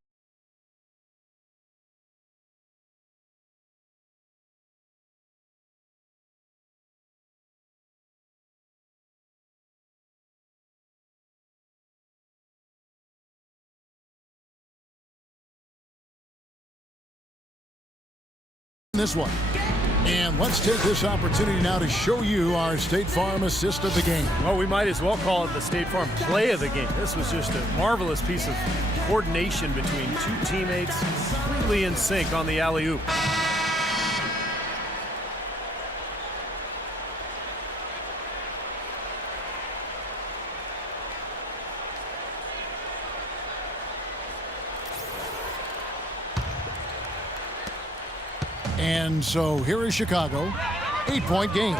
this one. And let's take this opportunity now to show you our State Farm assist of the game. Well, we might as well call it the State Farm play of the game. This was just a marvelous piece of coordination between two teammates, completely in sync on the alley-oop. And so here is Chicago, 8-point game.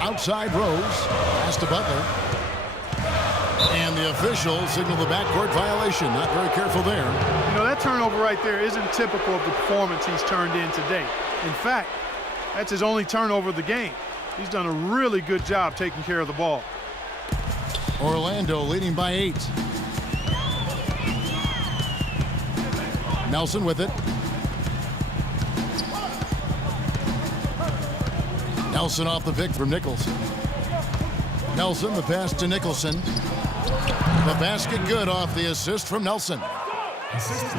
Outside Rose, pass to Butler. And the official signaled the backcourt violation. Not very careful there. You know, that turnover right there isn't typical of the performance he's turned in today. In fact, that's his only turnover of the game. He's done a really good job taking care of the ball. Orlando leading by 8. Nelson with it. Nelson off the pick from Nicholson. Nelson, the pass to Nicholson. The basket good off the assist from Nelson.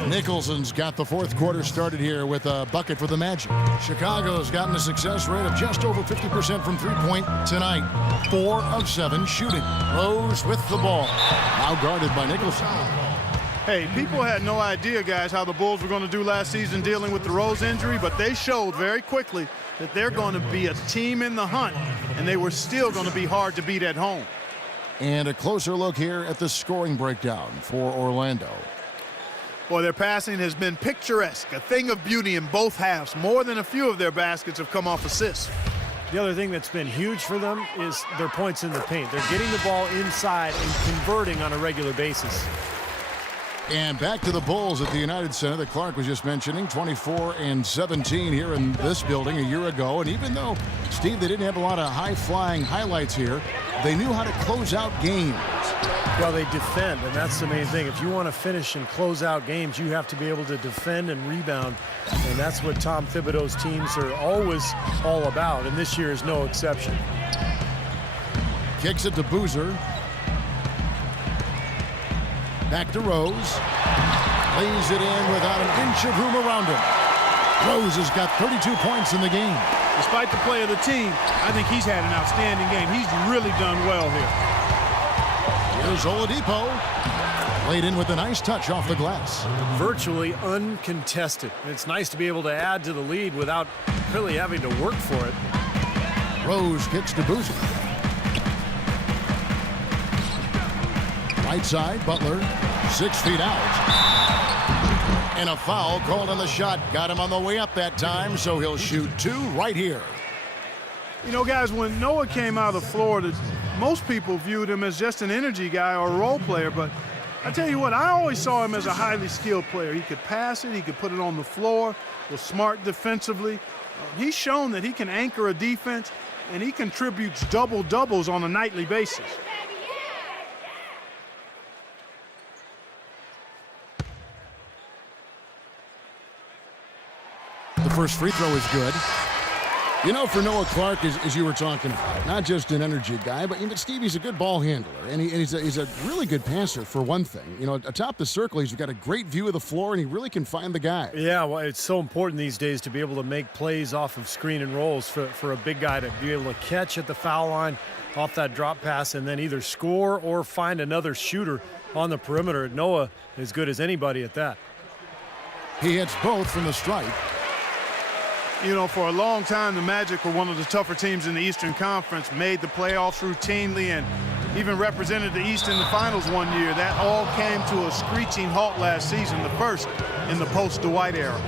Nicholson's got the fourth quarter started here with a bucket for the Magic. Chicago's gotten a success rate of just over 50% from three-point tonight. 4 of 7 shooting. Rose with the ball. Now guarded by Nicholson. Hey, people had no idea, guys, how the Bulls were going to do last season dealing with the Rose injury, but they showed very quickly that they're going to be a team in the hunt, and they were still going to be hard to beat at home. And a closer look here at the scoring breakdown for Orlando. Boy, their passing has been picturesque, a thing of beauty in both halves. More than a few of their baskets have come off assists. The other thing that's been huge for them is their points in the paint. They're getting the ball inside and converting on a regular basis. And back to the Bulls at the United Center that Clark was just mentioning, 24-17 here in this building a year ago. And even though, Steve, they didn't have a lot of high-flying highlights here, they knew how to close out games. Well, they defend, and that's the main thing. If you want to finish and close out games, you have to be able to defend and rebound. And that's what Tom Thibodeau's teams are always all about, and this year is no exception. Kicks it to Boozer. Back to Rose. Lays it in without an inch of room around him. Rose has got 32 points in the game. Despite the play of the team, I think he's had an outstanding game. He's really done well here. Here's Oladipo. Laid in with a nice touch off the glass. Virtually uncontested. It's nice to be able to add to the lead without really having to work for it. Rose kicks to Boozer. Right side, Butler, 6 feet out. And a foul called on the shot. Got him on the way up that time, so he'll shoot 2 right here. You know, guys, when Noah came out of Florida, most people viewed him as just an energy guy or a role player, but I tell you what, I always saw him as a highly skilled player. He could pass it, he could put it on the floor, was smart defensively. He's shown that he can anchor a defense, and he contributes double-doubles on a nightly basis. The first free throw is good. You know, for Noah Clark, as you were talking about, not just an energy guy, but Steve, he's a good ball handler, and he's a really good passer for one thing. You know, atop the circle, he's got a great view of the floor, and he really can find the guy. Yeah, well, it's so important these days to be able to make plays off of screen and rolls for a big guy to be able to catch at the foul line off that drop pass and then either score or find another shooter on the perimeter. Noah is good as anybody at that. He hits both from the stripe. You know, for a long time, the Magic were one of the tougher teams in the Eastern Conference, made the playoffs routinely, and even represented the East in the finals one year. That all came to a screeching halt last season, the first in the post-Dwight era.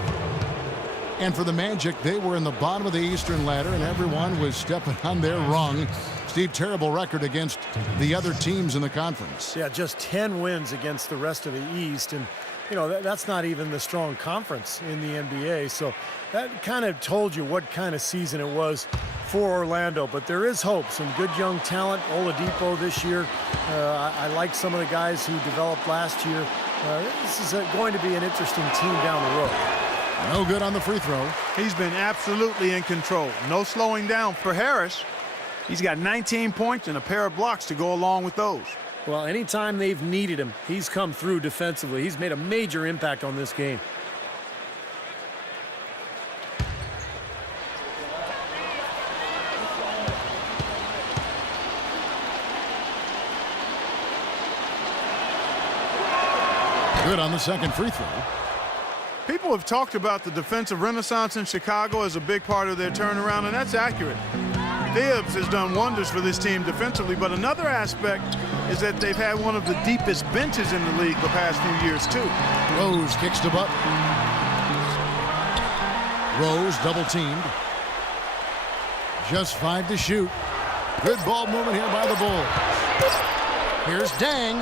And for the Magic, they were in the bottom of the Eastern ladder, and everyone was stepping on their rung. Steve, terrible record against the other teams in the conference. Yeah, just 10 wins against the rest of the East, and you know, that's not even the strong conference in the NBA. So that kind of told you what kind of season it was for Orlando. But there is hope. Some good young talent. Oladipo this year. I like some of the guys who developed last year. This is going to be an interesting team down the road. No good on the free throw. He's been absolutely in control. No slowing down for Harris. He's got 19 points and a pair of blocks to go along with those. Well, anytime they've needed him, he's come through defensively. He's made a major impact on this game. Good on the second free throw. People have talked about the defensive renaissance in Chicago as a big part of their turnaround, and that's accurate. Thibs has done wonders for this team defensively, but another aspect is that they've had one of the deepest benches in the league the past few years, too. Rose kicks to Butler. Rose double teamed. Just 5 to shoot. Good ball movement here by the Bulls. Here's Dang.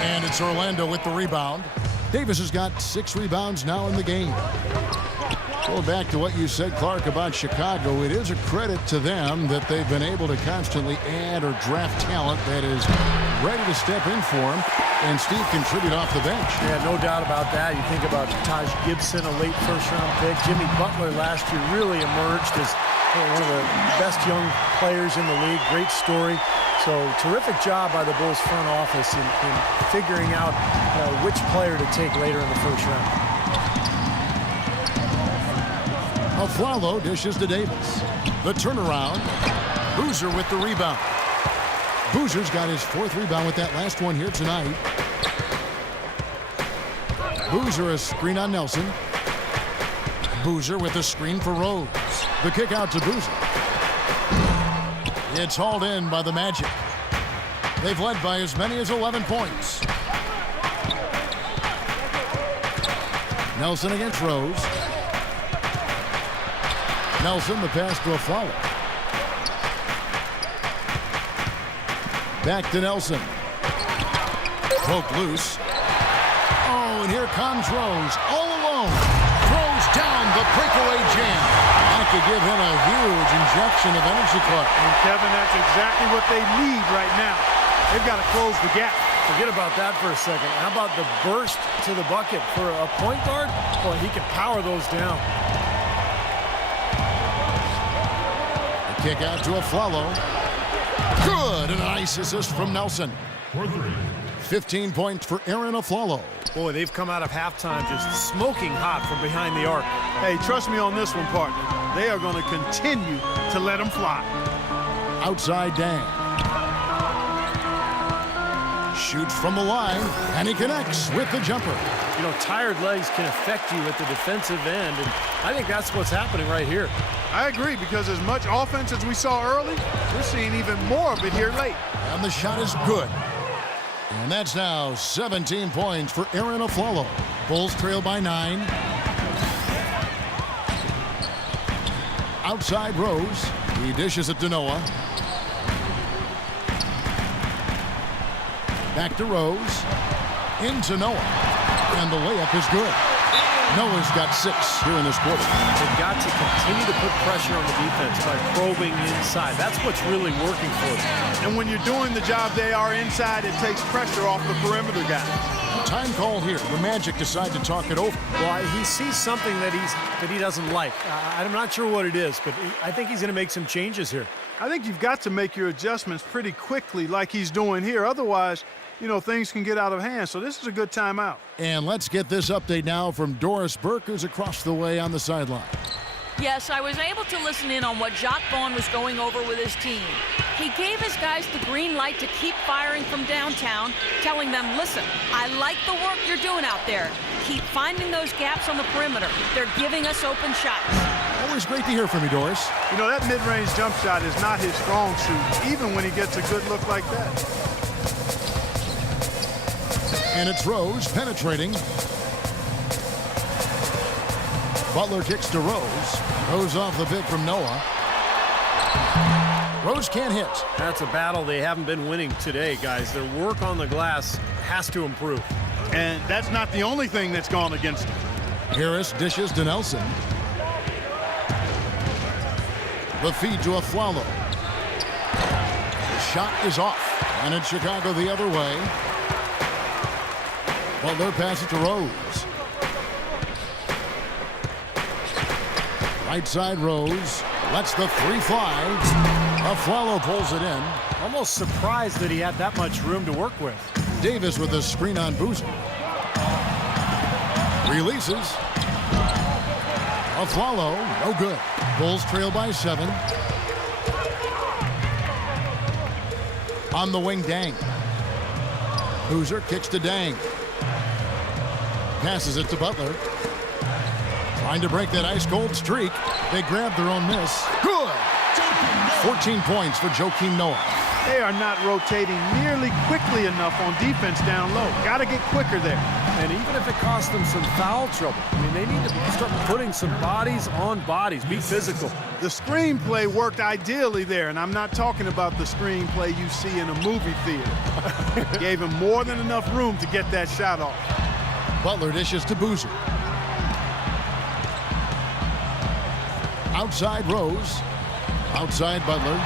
And it's Orlando with the rebound. Davis has got 6 rebounds now in the game. Going back to what you said, Clark, about Chicago, it is a credit to them that they've been able to constantly add or draft talent that is ready to step in for them, and Steve contribute off the bench. Yeah, no doubt about that. You think about Taj Gibson, a late first-round pick. Jimmy Butler last year really emerged as one of the best young players in the league. Great story. So terrific job by the Bulls front office in figuring out which player to take later in the first round. Aflalo dishes to Davis. The turnaround. Boozer with the rebound. Boozer's got his 4th rebound with that last one here tonight. Boozer a screen on Nelson. Boozer with a screen for Rose. The kick out to Boozer. It's hauled in by the Magic. They've led by as many as 11 points. Nelson against Rose. Nelson, the pass to Aflalo. Back to Nelson. Poked loose. Oh, and here comes Rose, all alone. Throws down the breakaway jam. That could give him a huge injection of energy, Clark. And Kevin, that's exactly what they need right now. They've got to close the gap. Forget about that for a second. How about the burst to the bucket for a point guard? Boy, he can power those down. Kick out to Aflalo. Good, and a nice assist from Nelson. For 3. 15 points for Aaron Aflalo. Boy, they've come out of halftime just smoking hot from behind the arc. Hey, trust me on this one, partner. They are going to continue to let them fly. Outside Dang. Shoots from the line, and he connects with the jumper. You know, tired legs can affect you at the defensive end, and I think that's what's happening right here. I agree, because as much offense as we saw early, we're seeing even more of it here late. And the shot is good. And that's now 17 points for Aaron Aflalo. Bulls trail by 9. Outside Rose. He dishes it to Noah. Back to Rose. Into Noah. And the layup is good. Noah's got 6 here in this quarter. They've got to continue to put pressure on the defense by probing inside. That's what's really working for them. And when you're doing the job they are inside, it takes pressure off the perimeter guys. Time call here. The Magic decide to talk it over. Well, he sees something that he doesn't like. I'm not sure what it is, but I think he's going to make some changes here. I think you've got to make your adjustments pretty quickly like he's doing here. Otherwise, you know, things can get out of hand. So this is a good timeout. And let's get this update now from Doris Burke, who's across the way on the sideline. Yes, I was able to listen in on what Jacques Vaughn was going over with his team. He gave his guys the green light to keep firing from downtown, telling them, listen, I like the work you're doing out there. Keep finding those gaps on the perimeter. They're giving us open shots. Always great to hear from you, Doris. You know, that mid-range jump shot is not his strong suit, even when he gets a good look like that. And it's Rose penetrating. Butler kicks to Rose. Rose off the pick from Noah. Rose can't hit. That's a battle they haven't been winning today, guys. Their work on the glass has to improve. And that's not the only thing that's gone against him. Harris dishes to Nelson. The feed to Aflalo. The shot is off. And it's Chicago the other way. Butler passes to Rose. Right side Rose. Lets the 3 fly. Aflalo pulls it in. Almost surprised that he had that much room to work with. Davis with a screen on Boozer. Releases. Aflalo, no good. Bulls trail by 7. On the wing, Dang. Boozer kicks to Dang. Passes it to Butler. Trying to break that ice-cold streak. They grab their own miss. Good! 14 points for Joakim Noah. They are not rotating nearly quickly enough on defense down low. Got to get quicker there. And even if it costs them some foul trouble, I mean, they need to start putting some bodies on bodies, be physical. The screenplay worked ideally there, and I'm not talking about the screenplay you see in a movie theater. Gave him more than enough room to get that shot off. Butler dishes to Boozer. Outside Rose. Outside Butler.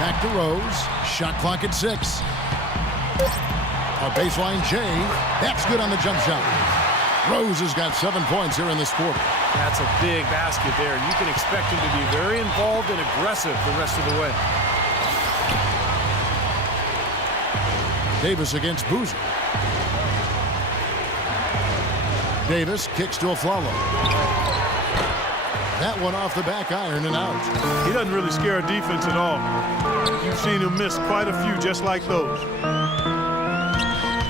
Back to Rose. Shot clock at 6. A baseline J. That's good on the jump shot. Rose has got 7 points here in this quarter. That's a big basket there. You can expect him to be very involved and aggressive the rest of the way. Davis against Boozer. Davis kicks to Afflalo. That one off the back iron and out. He doesn't really scare a defense at all. You've seen him miss quite a few just like those.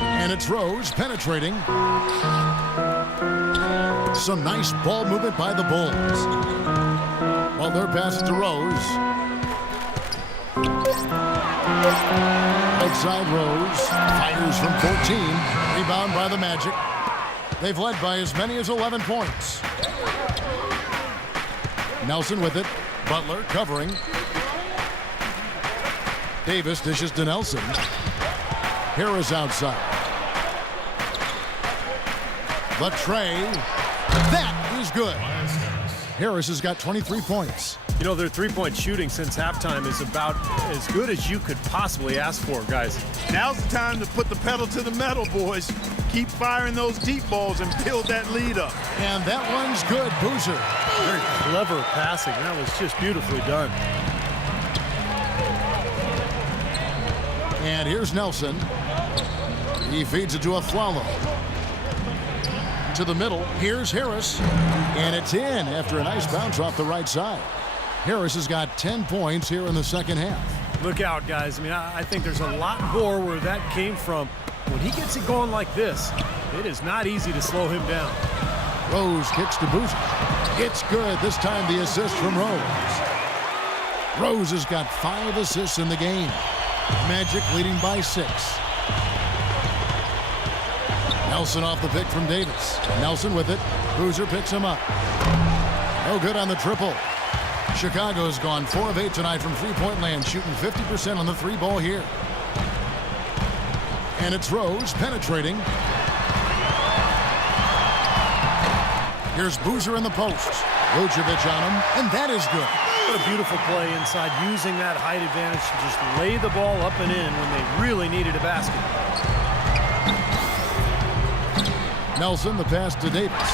And it's Rose penetrating. Some nice ball movement by the Bulls. Butler passes to Rose. Outside Rose. Fires from 14. Rebound by the Magic. They've led by as many as 11 points. Nelson with it. Butler covering. Davis dishes to Nelson. Harris outside. The tray. That is good. Harris has got 23 points. You know, their three-point shooting since halftime is about as good as you could possibly ask for, guys. Now's the time to put the pedal to the metal, boys. Keep firing those deep balls and build that lead up. And that one's good. Boozer. Very clever passing. That was just beautifully done. And here's Nelson. He feeds it to Afflalo. To the middle. Here's Harris. And it's in after a nice bounce off the right side. Harris has got 10 points here in the second half. Look out, guys. I mean, I think there's a lot more where that came from. When he gets it going like this, it is not easy to slow him down. Rose kicks to Boozer. It's good. This time the assist from Rose. Rose has got 5 assists in the game. Magic leading by 6. Nelson off the pick from Davis. Nelson with it. Boozer picks him up. No good on the triple. Chicago's gone 4 of 8 tonight from three-point land, shooting 50% on the 3-ball here. And it's Rose penetrating. Here's Boozer in the post. Vucevic on him, and that is good. What a beautiful play inside, using that height advantage to just lay the ball up and in when they really needed a basket. Nelson, the pass to Davis.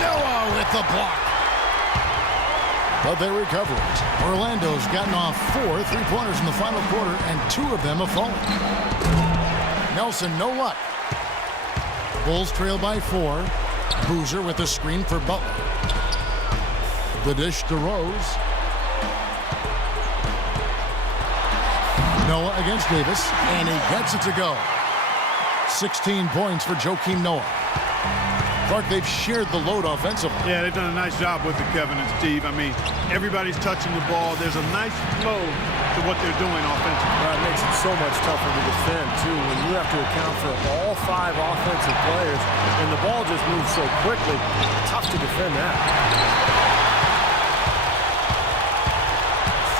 Noah with the block. But they recover it. Orlando's gotten off 4 3-pointers in the final quarter, and 2 of them have fallen. Nelson, no luck. Bulls trail by 4. Boozer with the screen for Butler. The dish to Rose. Noah against Davis, and he gets it to go. 16 points for Joakim Noah. Clark, they've shared the load offensively. Yeah, they've done a nice job with it, Kevin and Steve. I mean, everybody's touching the ball. There's a nice flow to what they're doing offensively. It makes it so much tougher to defend, too, when you have to account for all 5 offensive players, and the ball just moves so quickly. Tough to defend that.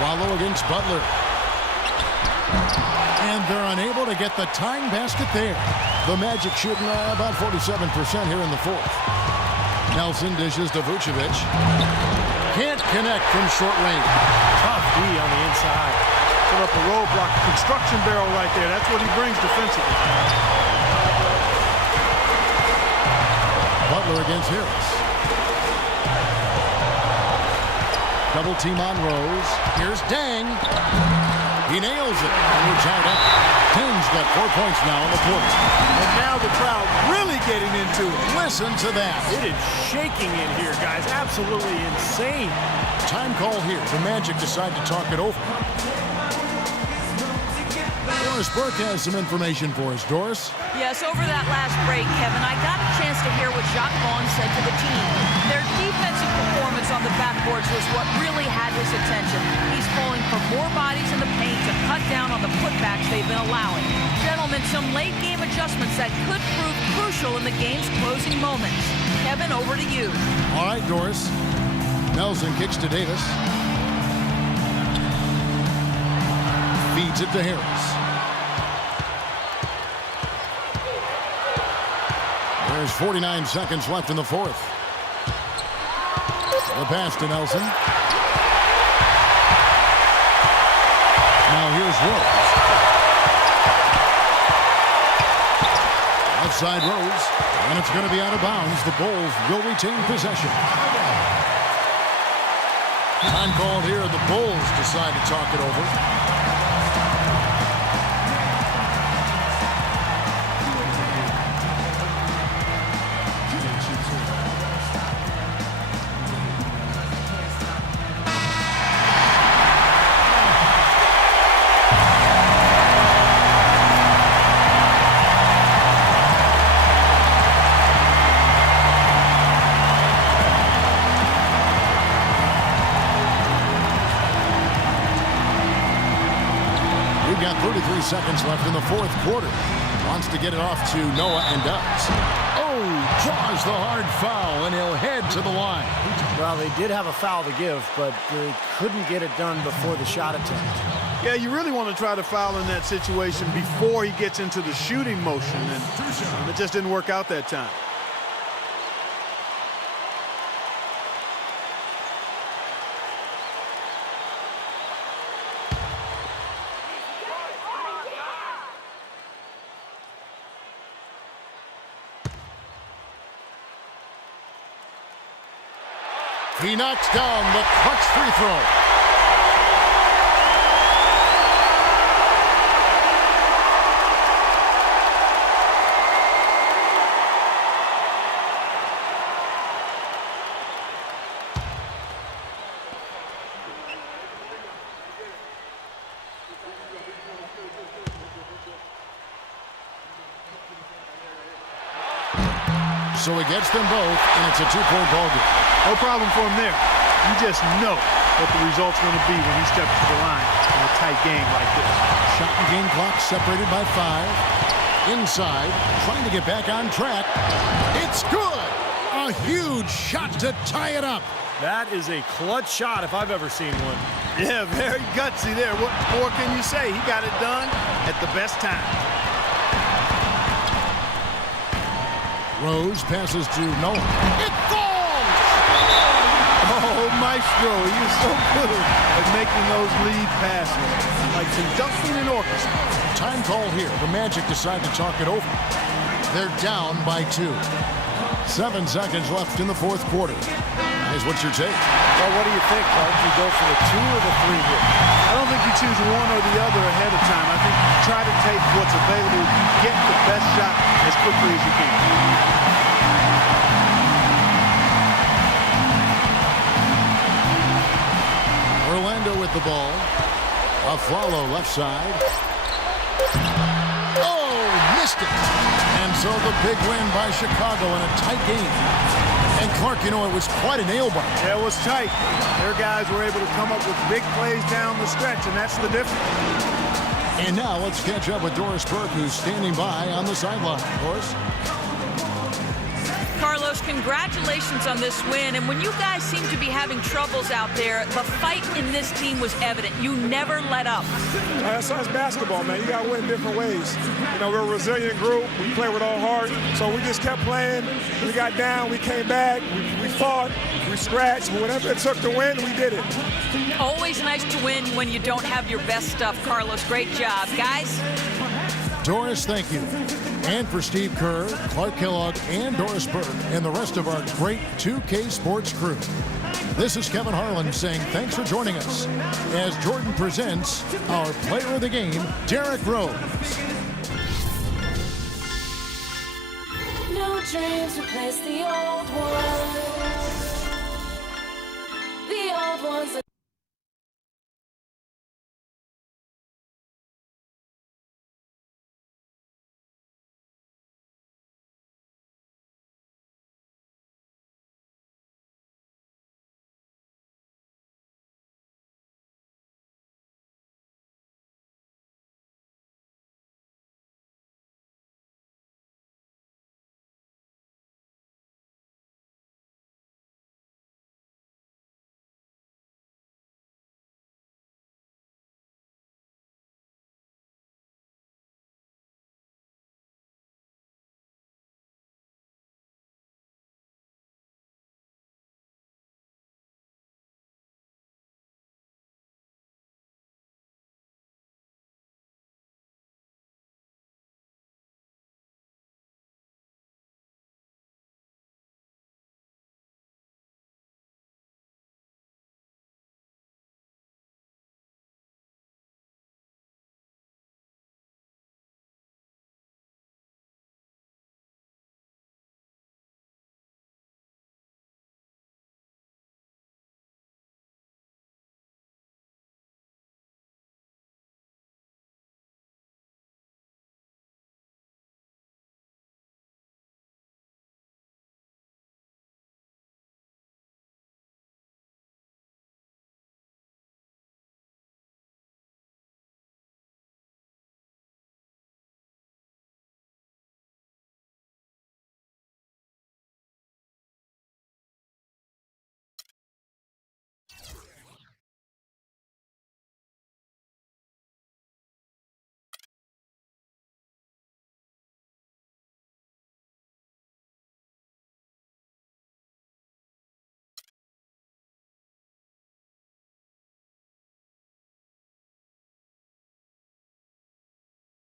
Follow against Butler. And they're unable to get the tying basket there. The Magic shooting about 47% here in the 4th. Nelson dishes to Vucevic. Can't connect from short range. Tough D on the inside. Put up a roadblock, construction barrel right there. That's what he brings defensively. Butler against Harris. Double team on Rose. Here's Dang. He nails it. And we're tied up. Dang's got 4 points now on the court. And now the crowd really getting into it. Listen to that. It is shaking in here, guys. Absolutely insane. Time call here. The Magic decide to talk it over. Doris Burke has some information for us. Doris? Yes, over that last break, Kevin, I got a chance to hear what Jacques Vaughn said to the team. Their defensive performance on the backboards was what really had his attention. He's calling for more bodies in the paint to cut down on the putbacks they've been allowing. Gentlemen, some late-game adjustments that could prove crucial in the game's closing moments. Kevin, over to you. All right, Doris. Nelson kicks to Davis. Feeds it to Harris. There's 49 seconds left in the fourth. The pass to Nelson. Now here's Rose. Outside Rose, and it's going to be out of bounds. The Bulls will retain possession. Time called here. The Bulls decide to talk it over. We've got 33 seconds left in the fourth quarter. Wants to get it off to Noah and does. Oh, draws the hard foul, and he'll head to the line. Well, they did have a foul to give, but they couldn't get it done before the shot attempt. Yeah, you really want to try to foul in that situation before he gets into the shooting motion, and it just didn't work out that time. He knocks down the clutch free throw. So he gets them both, and it's a two-point ball game. No problem for him there. You just know what the result's going to be when he steps to the line in a tight game like this. Shot and game clock separated by 5. Inside, trying to get back on track. It's good! A huge shot to tie it up. That is a clutch shot if I've ever seen one. Yeah, very gutsy there. What more can you say? He got it done at the best time. Rose passes to Noah. It falls! Oh, Maestro, he is so good at making those lead passes. Like conducting an orchestra. Time called here. The Magic decide to talk it over. They're down by 2. 7 seconds left in the fourth quarter. Guys, what's your take? Well, what do you think, Clark? You go for the 2 or the 3 here? I don't think you choose one or the other ahead of time. I think you try to take what's available, get the best shot as quickly as you can. Orlando with the ball. Afflalo left side. Oh, missed it. And so the big win by Chicago in a tight game. And Clark, you know, it was quite a nail-biter. Yeah, it was tight. Their guys were able to come up with big plays down the stretch, and that's the difference. And now let's catch up with Doris Burke, who's standing by on the sideline. Doris? Carlos, congratulations on this win. And when you guys seem to be having troubles out there, the fight in this team was evident. You never let up. That's basketball, man. You got to win different ways. You know, we're a resilient group. We play with all heart. So we just kept playing. We got down. We came back. We fought. We scratched. Whatever it took to win, we did it. Always nice to win when you don't have your best stuff, Carlos. Great job. Guys? Doris, thank you. And for Steve Kerr, Clark Kellogg, and Doris Burke, and the rest of our great 2K Sports crew. This is Kevin Harlan saying thanks for joining us as Jordan presents our player of the game, Derrick Rose. No dreams replace the old ones. The old ones.